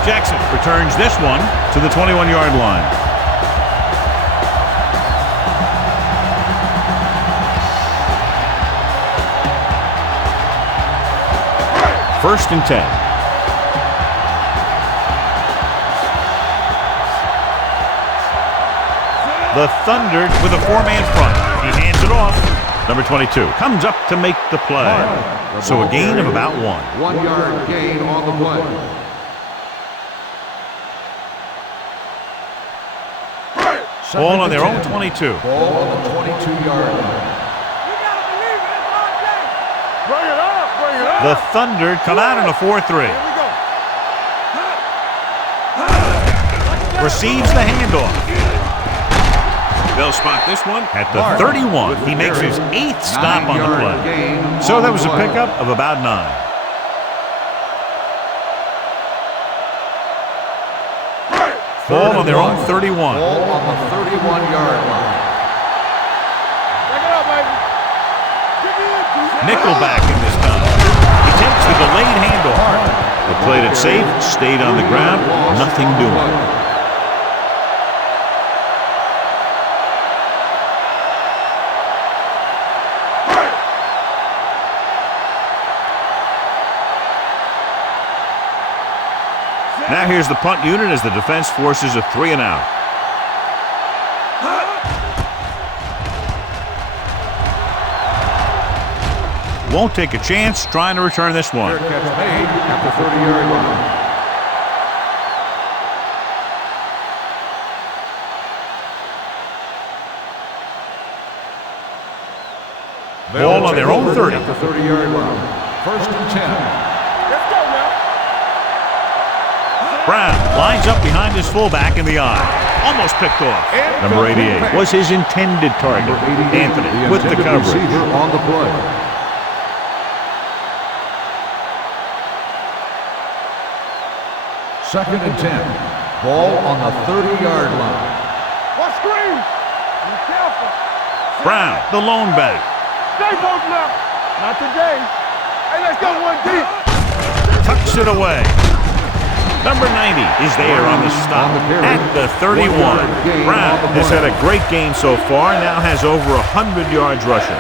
Jackson returns this one to the 21-yard line. First and 10. The Thunder with a four-man front. He hands it off. Number 22 comes up to make the play. So a gain of about 1. 1 yard gain on the play. Ball on their own 22. Ball on the 22-yard line. Bring it up, bring it up. The Thunder come out in a 4-3. Here we go. Receives the handoff. They'll spot this one at the 31. He makes his 8th stop on the play. So that was a pickup of about 9. Ball on their own 31. Ball on the 31-yard line. Bring it up, baby. Nickelback in this time. He takes the delayed handoff. They played it safe, stayed on the ground, nothing doing. Now here's the punt unit as the defense forces a 3 and out. Won't take a chance trying to return this one. Fair catch made at the 30-yard line. Ball on their own 30. At the 30-yard line. First and 10. Let's go now. Brown lines up behind his fullback in the eye. Almost picked off. Number 88 was his intended target. Anthony with the coverage. Receiver on the play. Second and 10. Ball on the 30-yard line. What screen? Be careful. Brown, the lone back. Stay both left. Not today. Hey, let's go one deep. Tucks it away. Number 90 is there on the stop at the 31. Brown has had a great game so far, now has over 100 yards rushing.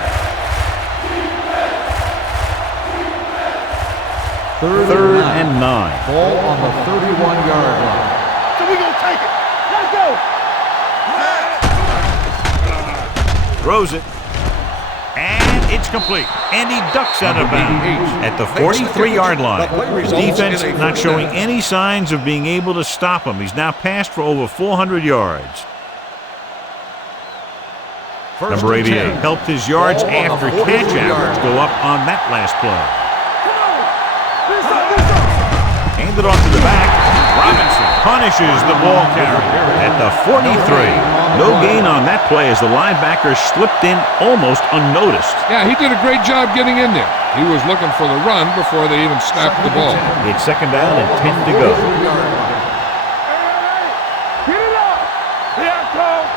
Third and 9. Ball on the 31-yard line. So we gonna take it. Let's go. Throws it. And it's complete. And he ducks out of bounds at the 43-yard line. The defense not showing any signs of being able to stop him. He's now passed for over 400 yards. Number 88 helped his yards after catch average go up on that last play. Handed off to the back. Robinson punishes the ball carrier at the 43. No gain on that play as the linebacker slipped in almost unnoticed. Yeah, he did a great job getting in there. He was looking for the run before they even snapped the ball. It's second down and 10 to go. Get it up. Yeah, Cole.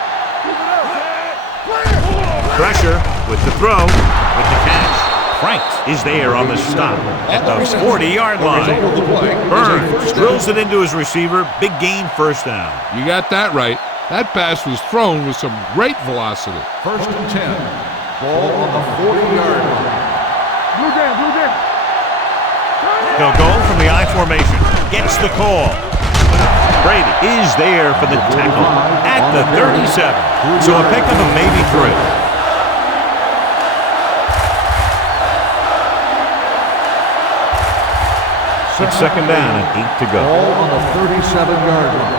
Keep it up. Pressure with the throw, with the catch. Franks is there on the stop at the 40-yard line. Burns drills it into his receiver. Big gain, first down. You got that right. That pass was thrown with some great velocity. First and 10. Ball on the 40-yard line. Blue game, blue game. He'll go from the I formation. Gets the call. Brady is there for the tackle at the 37. So a pickup of maybe 3. It's second down and 8 to go. Ball on the 37-yard line.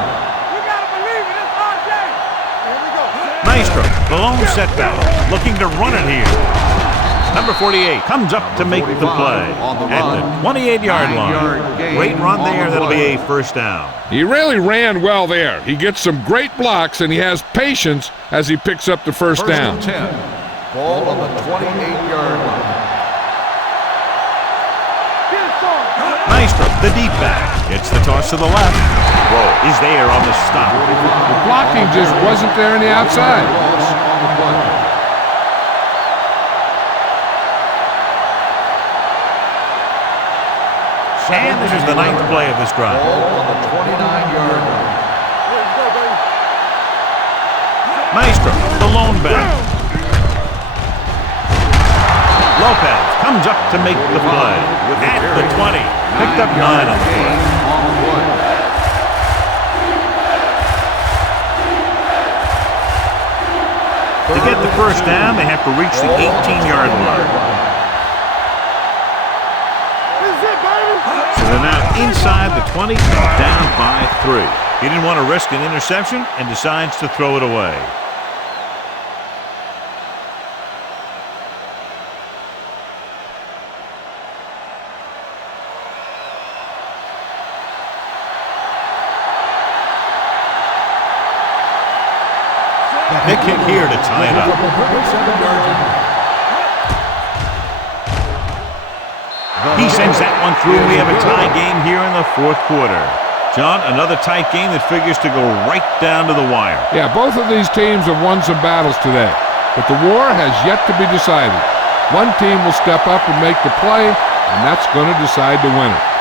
You gotta believe it. It's our game. Here we go. Maestro, the lone setback, looking to run it here. Number 48 comes up to make the play at the 28-yard line. Great run there. That'll be a first down. He really ran well there. He gets some great blocks, and he has patience as he picks up the first down. First and 10. Ball on the 28-yard line. Maestro, the deep back, gets the toss to the left. Whoa, is there on the stop. The blocking just wasn't there on the outside. Loss on the play. And this is the 9th play of this drive. Ball on the 29-yard line. Let's go, baby. Maestro, the lone back. Lopez comes up to make the play at the 20. Picked up 9 on the play. To get the first down, they have to reach the 18-yard line. This is it, baby. So they're now inside the 20, down by 3. He didn't want to risk an interception and decides to throw it away. Big kick here to tie it up. He sends that one through. We have a tie game here in the fourth quarter. John, another tight game that figures to go right down to the wire. Yeah, both of these teams have won some battles today, but the war has yet to be decided. One team will step up and make the play, and that's going to decide the winner.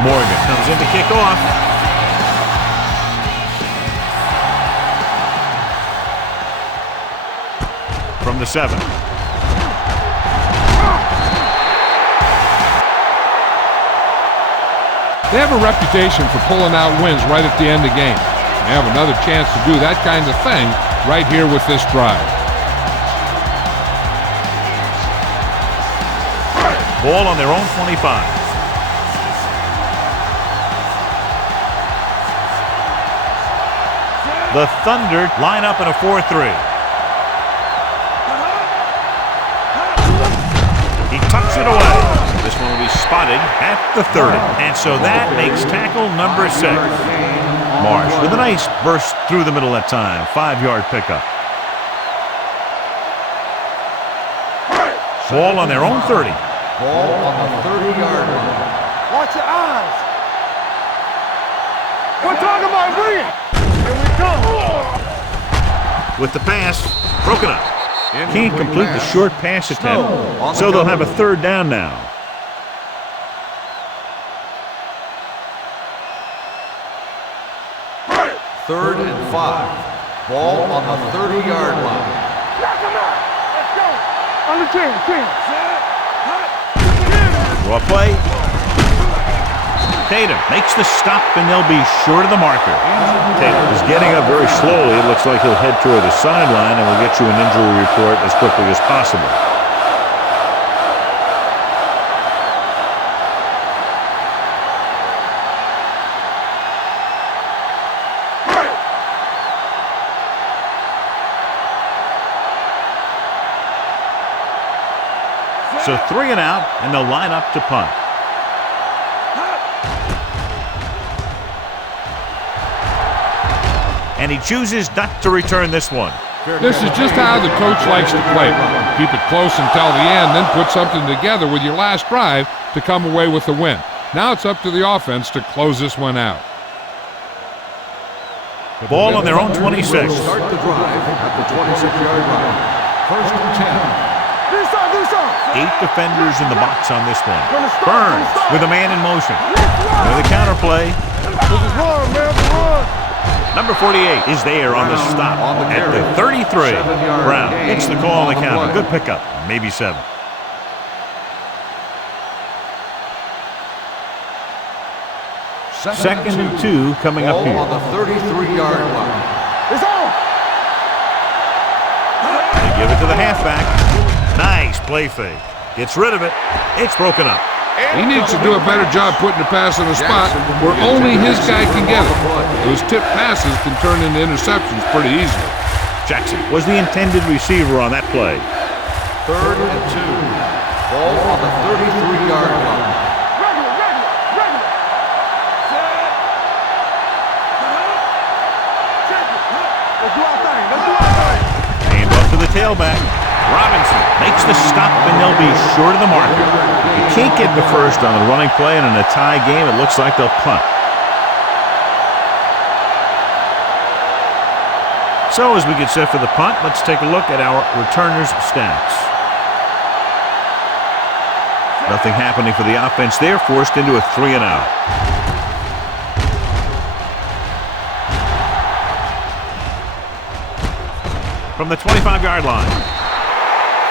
Morgan comes in to kick off. From the 7. They have a reputation for pulling out wins right at the end of games. They have another chance to do that kind of thing right here with this drive. Ball on their own 25. The Thunder line up in a 4-3. He tucks it away. This one will be spotted at the 30. And so that makes tackle number 6. Marsh with a nice burst through the middle that time. 5-yard pickup. Ball on their own 30. Ball on the 30-yard line. Watch your eyes. We're talking about bringing. Here we come. With the pass, broken up. Can't complete the short pass attempt, so they'll have a third down now. Third and 5. Ball on the 30-yard line. Knock him out. Let's go. On the 10. Draw play. Tatum makes the stop, and they'll be short of the marker. Tatum is getting up very slowly. It looks like he'll head toward the sideline, and we'll get you an injury report as quickly as possible. So 3 and out, and they'll line up to punt. And he chooses not to return this one. This is just how the coach likes to play. Keep it close until the end, then put something together with your last drive to come away with the win. Now it's up to the offense to close this one out. Ball on their own 26. Start the drive at the 26-yard line. First and 10. Do something. 8 defenders in the box on this one. Burns with a man in motion. With a counterplay. This is run, man. Run. Number 48 is there on the stop at the 33. Brown gets the call on the counter. Good pickup. Maybe 7. Second and 2 coming up Ball here. on the 33-yard line. It's on. They give it to the halfback. Nice play fake. Gets rid of it. It's broken up. He needs to do a better job putting the pass in a spot where only his guy can get it. Those tip passes can turn into interceptions pretty easily. Jackson was the intended receiver on that play. 3rd and 2. Ball on the 33-yard line. Regular. Set. Check it. Let's do our thing. Hand off to the tailback. Robinson makes the stop, and they'll be short of the marker. You can't get the first on the running play, and in a tie game, it looks like they'll punt. So as we get set for the punt, let's take a look at our returners' stats. Nothing happening for the offense there, forced into a 3-and-out. From the 25-yard line,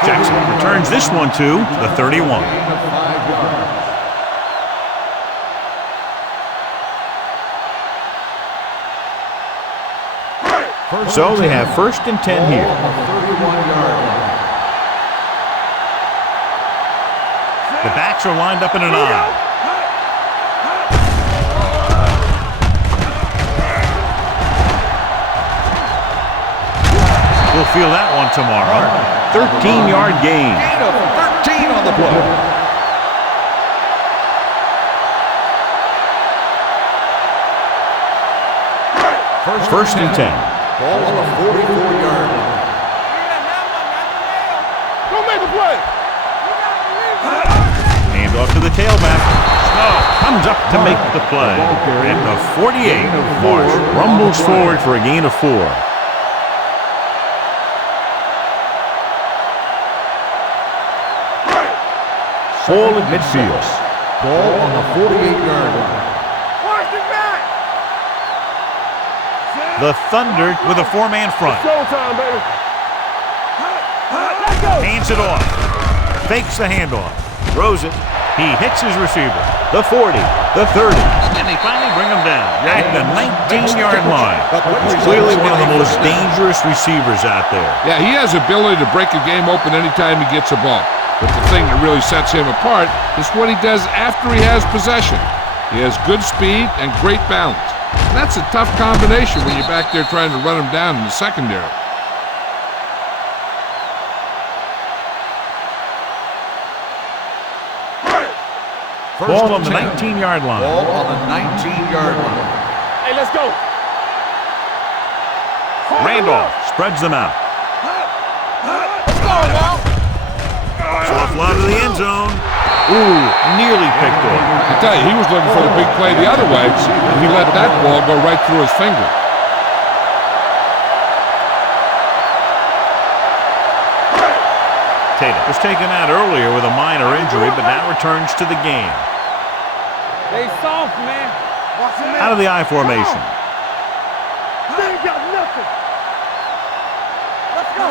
Jackson returns this one to the 31. So they have 1st and 10 here. The backs are lined up in an I. We'll feel that one tomorrow. 13-yard gain. Gain of 13 on the play. First and 10. Ball on the 44-yard line. Don't make a play. Hand off to the tailback. Snow comes up to make the play. At the 48, Marsh rumbles forward for a gain of 4. Ball at midfield. Ball on the 48-yard line. Watch it back. The Thunder with a 4-man front. Showtime, baby. Let's go. Hands it off. Fakes the handoff. Throws it. He hits his receiver. The 40, the 30, and they finally bring him down at the 19-yard line. He's clearly one of the most dangerous receivers out there. Yeah, he has the ability to break a game open anytime he gets a ball. But the thing that really sets him apart is what he does after he has possession. He has good speed and great balance. And that's a tough combination when you're back there trying to run him down in the secondary. Ball on the 19-yard line. Ball on the 19-yard line. Hey, let's go. Randolph spreads them out. Let's go now. Soft fly to the end zone. Ooh, nearly picked off. I tell you, he was looking for the big play the other way, and he let that ball go right through his finger. Tatum was taken out earlier with a minor injury, but now returns to the game. They soft, man. Out of the I formation. They ain't got nothing. Let's go.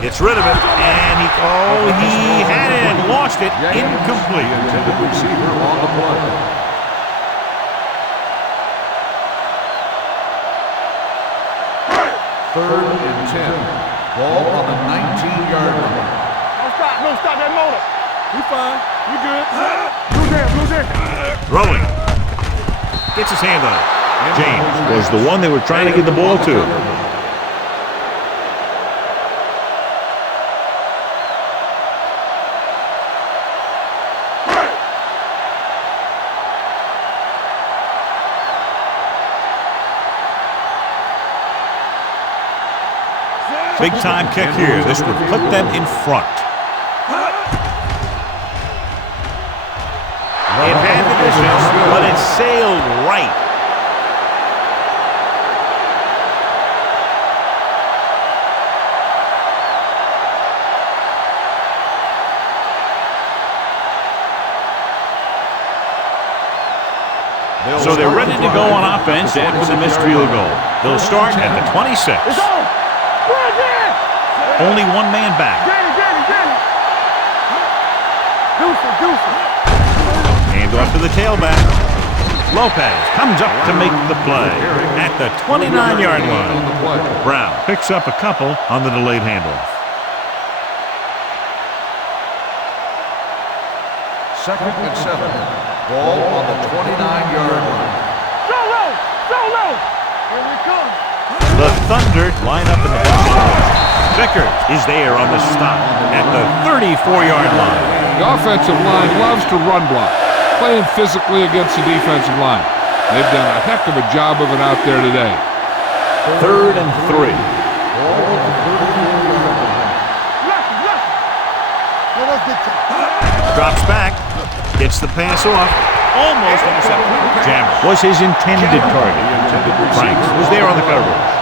Gets rid of it, and he had it and lost it. Incomplete. Intended receiver on the play. Third and 10. Ball on the 19-yard line. Don't stop that motor. We fine. We good. Lose it. Throwing. Gets his hand on it. James was the one they were trying to get the ball to. Big time kick here. This would put them in front. It had the distance, but it sailed right. So they're ready to go on offense after the missed field goal. They'll start at the 26. Only one man back. Hand off to the tailback. Lopez comes up to make the play at the 29-yard line. Brown picks up a couple on the delayed handoff. Second and 7. Ball on the 29-yard line. Go low! Go low! Here we come. The Thunder line up in the box. Vickers is there on the stop at the 34-yard line. The offensive line loves to run block, playing physically against the defensive line. They've done a heck of a job of it out there today. 3rd and 3. Drops back, gets the pass off, almost intercepted. Jammer was his intended target. Franks was there on the coverage.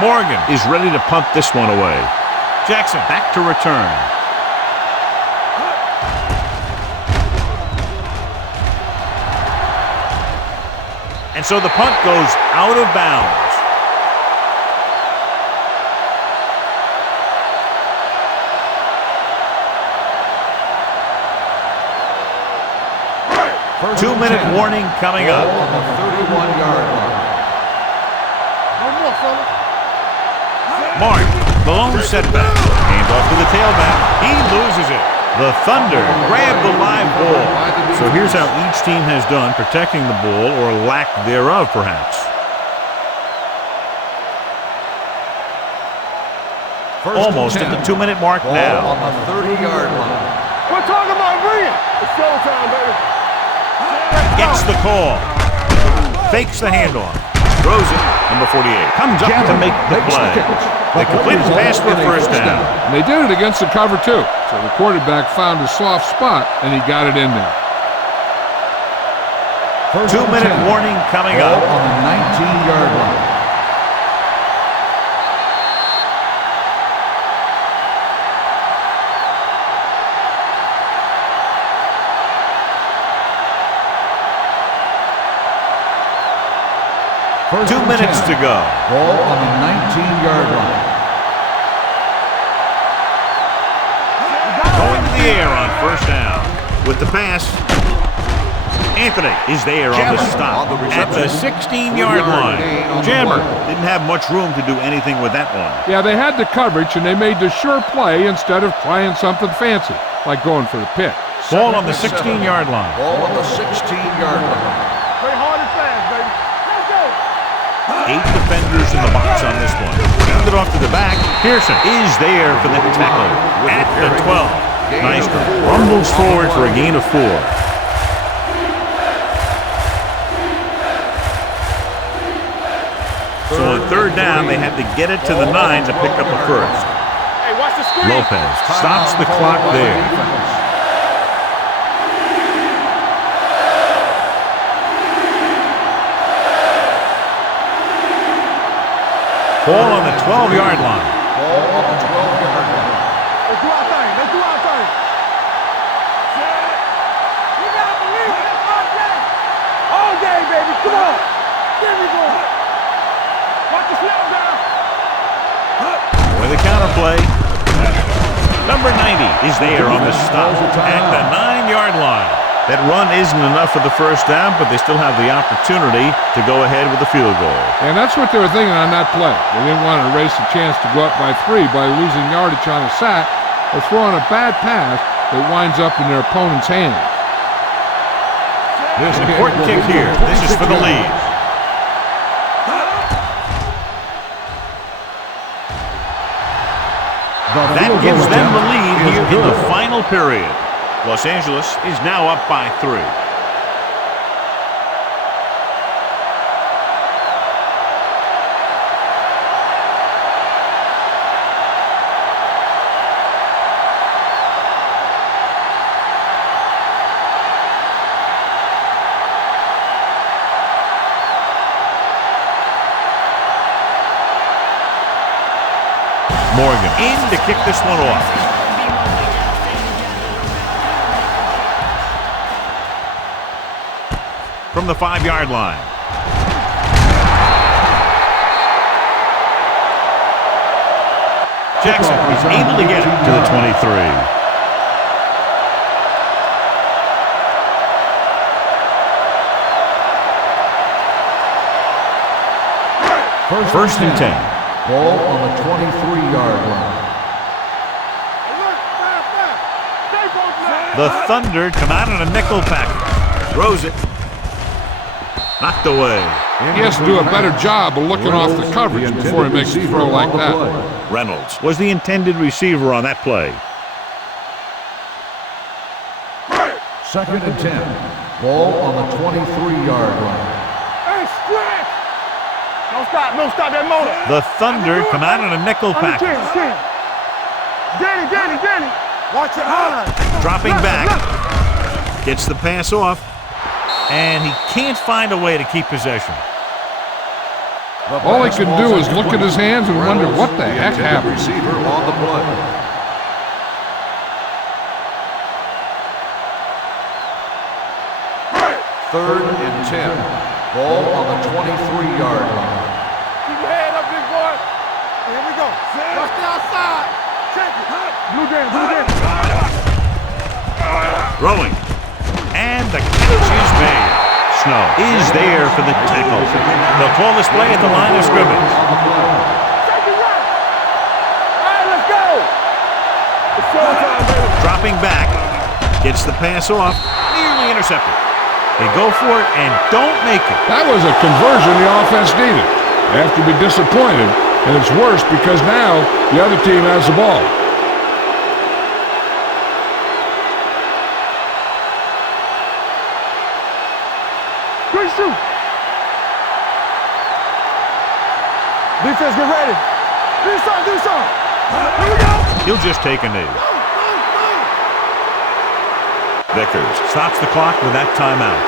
Morgan is ready to punt this one away. Jackson back to return. And so the punt goes out of bounds. First 2-minute warning coming up. On the 31-yard line. One more, fella. Mark, the lone setback. Hand off to the tailback. He loses it. The Thunder grab the live ball. So here's how each team has done protecting the ball, or lack thereof, perhaps. Almost at the 2-minute mark Ball now. on the 30-yard line. We're talking about brilliant. It's showtime, baby. Gets the call. Fakes the handoff. Throws it. Number 48 comes up to make the play. They completed the pass for a first down. And they did it against the cover, too. So the quarterback found a soft spot, and he got it in there. 2-minute warning coming Ball up. on the 19-yard line. First 2 and minutes 10. to go. Ball on the 19-yard line. Going to the air on first down. With the pass, Anthony is there on the stop at the 16-yard line. Jammer didn't have much room to do anything with that one. Yeah, they had the coverage, and they made the sure play instead of trying something fancy, like going for the pick. Ball on the 16-yard line. Ball on the 16-yard line. Play hard and fast, baby. Let's go. 8 defenders in the box on this one. Hand it off to the back. Pearson is there for the tackle at the 12. Nice. Rumbles forward for a gain of 4. So on third down, they had to get it to the 9 to pick up a first. Hey, watch the screen. Lopez stops the clock there. Ball on the 12-yard line. Ball on the 12-yard line. Let's do our thing. Let's do our thing. You gotta believe it. All day. All day, baby. Come on. There we go. Watch the snap down. With a counterplay. Number 90 is there on the stop at the 9-yard line. That run isn't enough for the first down, but they still have the opportunity to go ahead with the field goal. And that's what they were thinking on that play. They didn't want to erase the chance to go up by 3 by losing yardage on a sack or throwing a bad pass that winds up in their opponent's hands. There's an important kick here. This is for the lead. That gives them the lead here in the final period. Los Angeles is now up by 3. Morgan in to kick this one off. From the 5-yard line. Jackson is able to get it to the 23. First and 10. Ball on the 23-yard line. The Thunder come out in a nickel package. Throws it. Knocked away. He has to do a better job of looking off the coverage before he makes a throw like that. Reynolds was the intended receiver on that play. Second and 10. Ball on the 23-yard line. Hey, stretch! No stop that motor. The Thunder come out in a nickel package. Danny. Watch your eyes. Dropping back. Gets the pass off. And he can't find a way to keep possession. All he can do is look at his hands and wonder what the heck happened. Receiver on the play. Third and 10. Ball on the 23-yard line. Keep your head up, big boy. Here we go. Watch the outside. Check it. Blue Danny. Throwing. And the catch is made. Snow is there for the tackle. They'll call this play at the line of scrimmage. Take it right. All right, let's go. It's showtime, baby. Dropping back. Gets the pass off. Nearly intercepted. They go for it and don't make it. That was a conversion the offense needed. They have to be disappointed, and it's worse because now the other team has the ball. Good shoot. Defense, get ready. Do something. Here we go. He'll just take a knee. Vickers stops the clock with that timeout.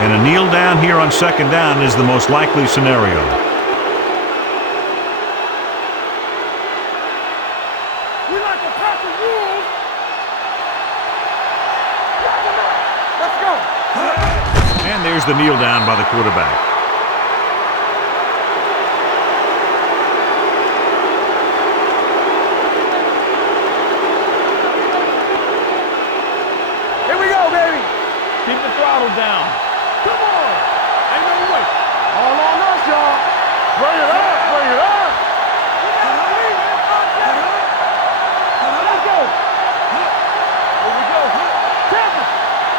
And a kneel down here on second down is the most likely scenario. We like to pass the rules. Let's go. And there's the kneel down by the quarterback. Here we go, baby. Keep the throttle down. Come on. Ain't no way. All on us, y'all. Bring it up. Let's go. Here we go. Champion.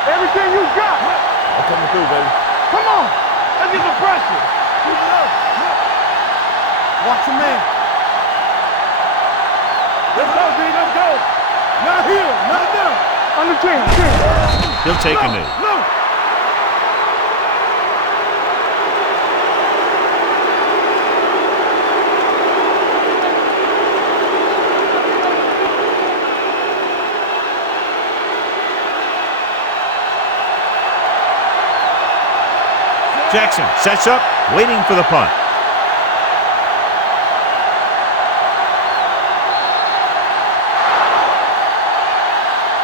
Everything you got. I'm coming through, baby. Come on. Let's get some pressure. Keep it up. Watch your man. Let's go, B. Let's go. Not here. Not there. On the team. He'll take a knee. Look. Jackson sets up, waiting for the punt.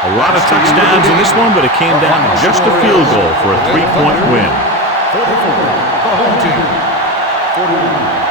A lot of touchdowns in this one, but it came down to just a field goal for a 3-point win. 44, the home team. 41.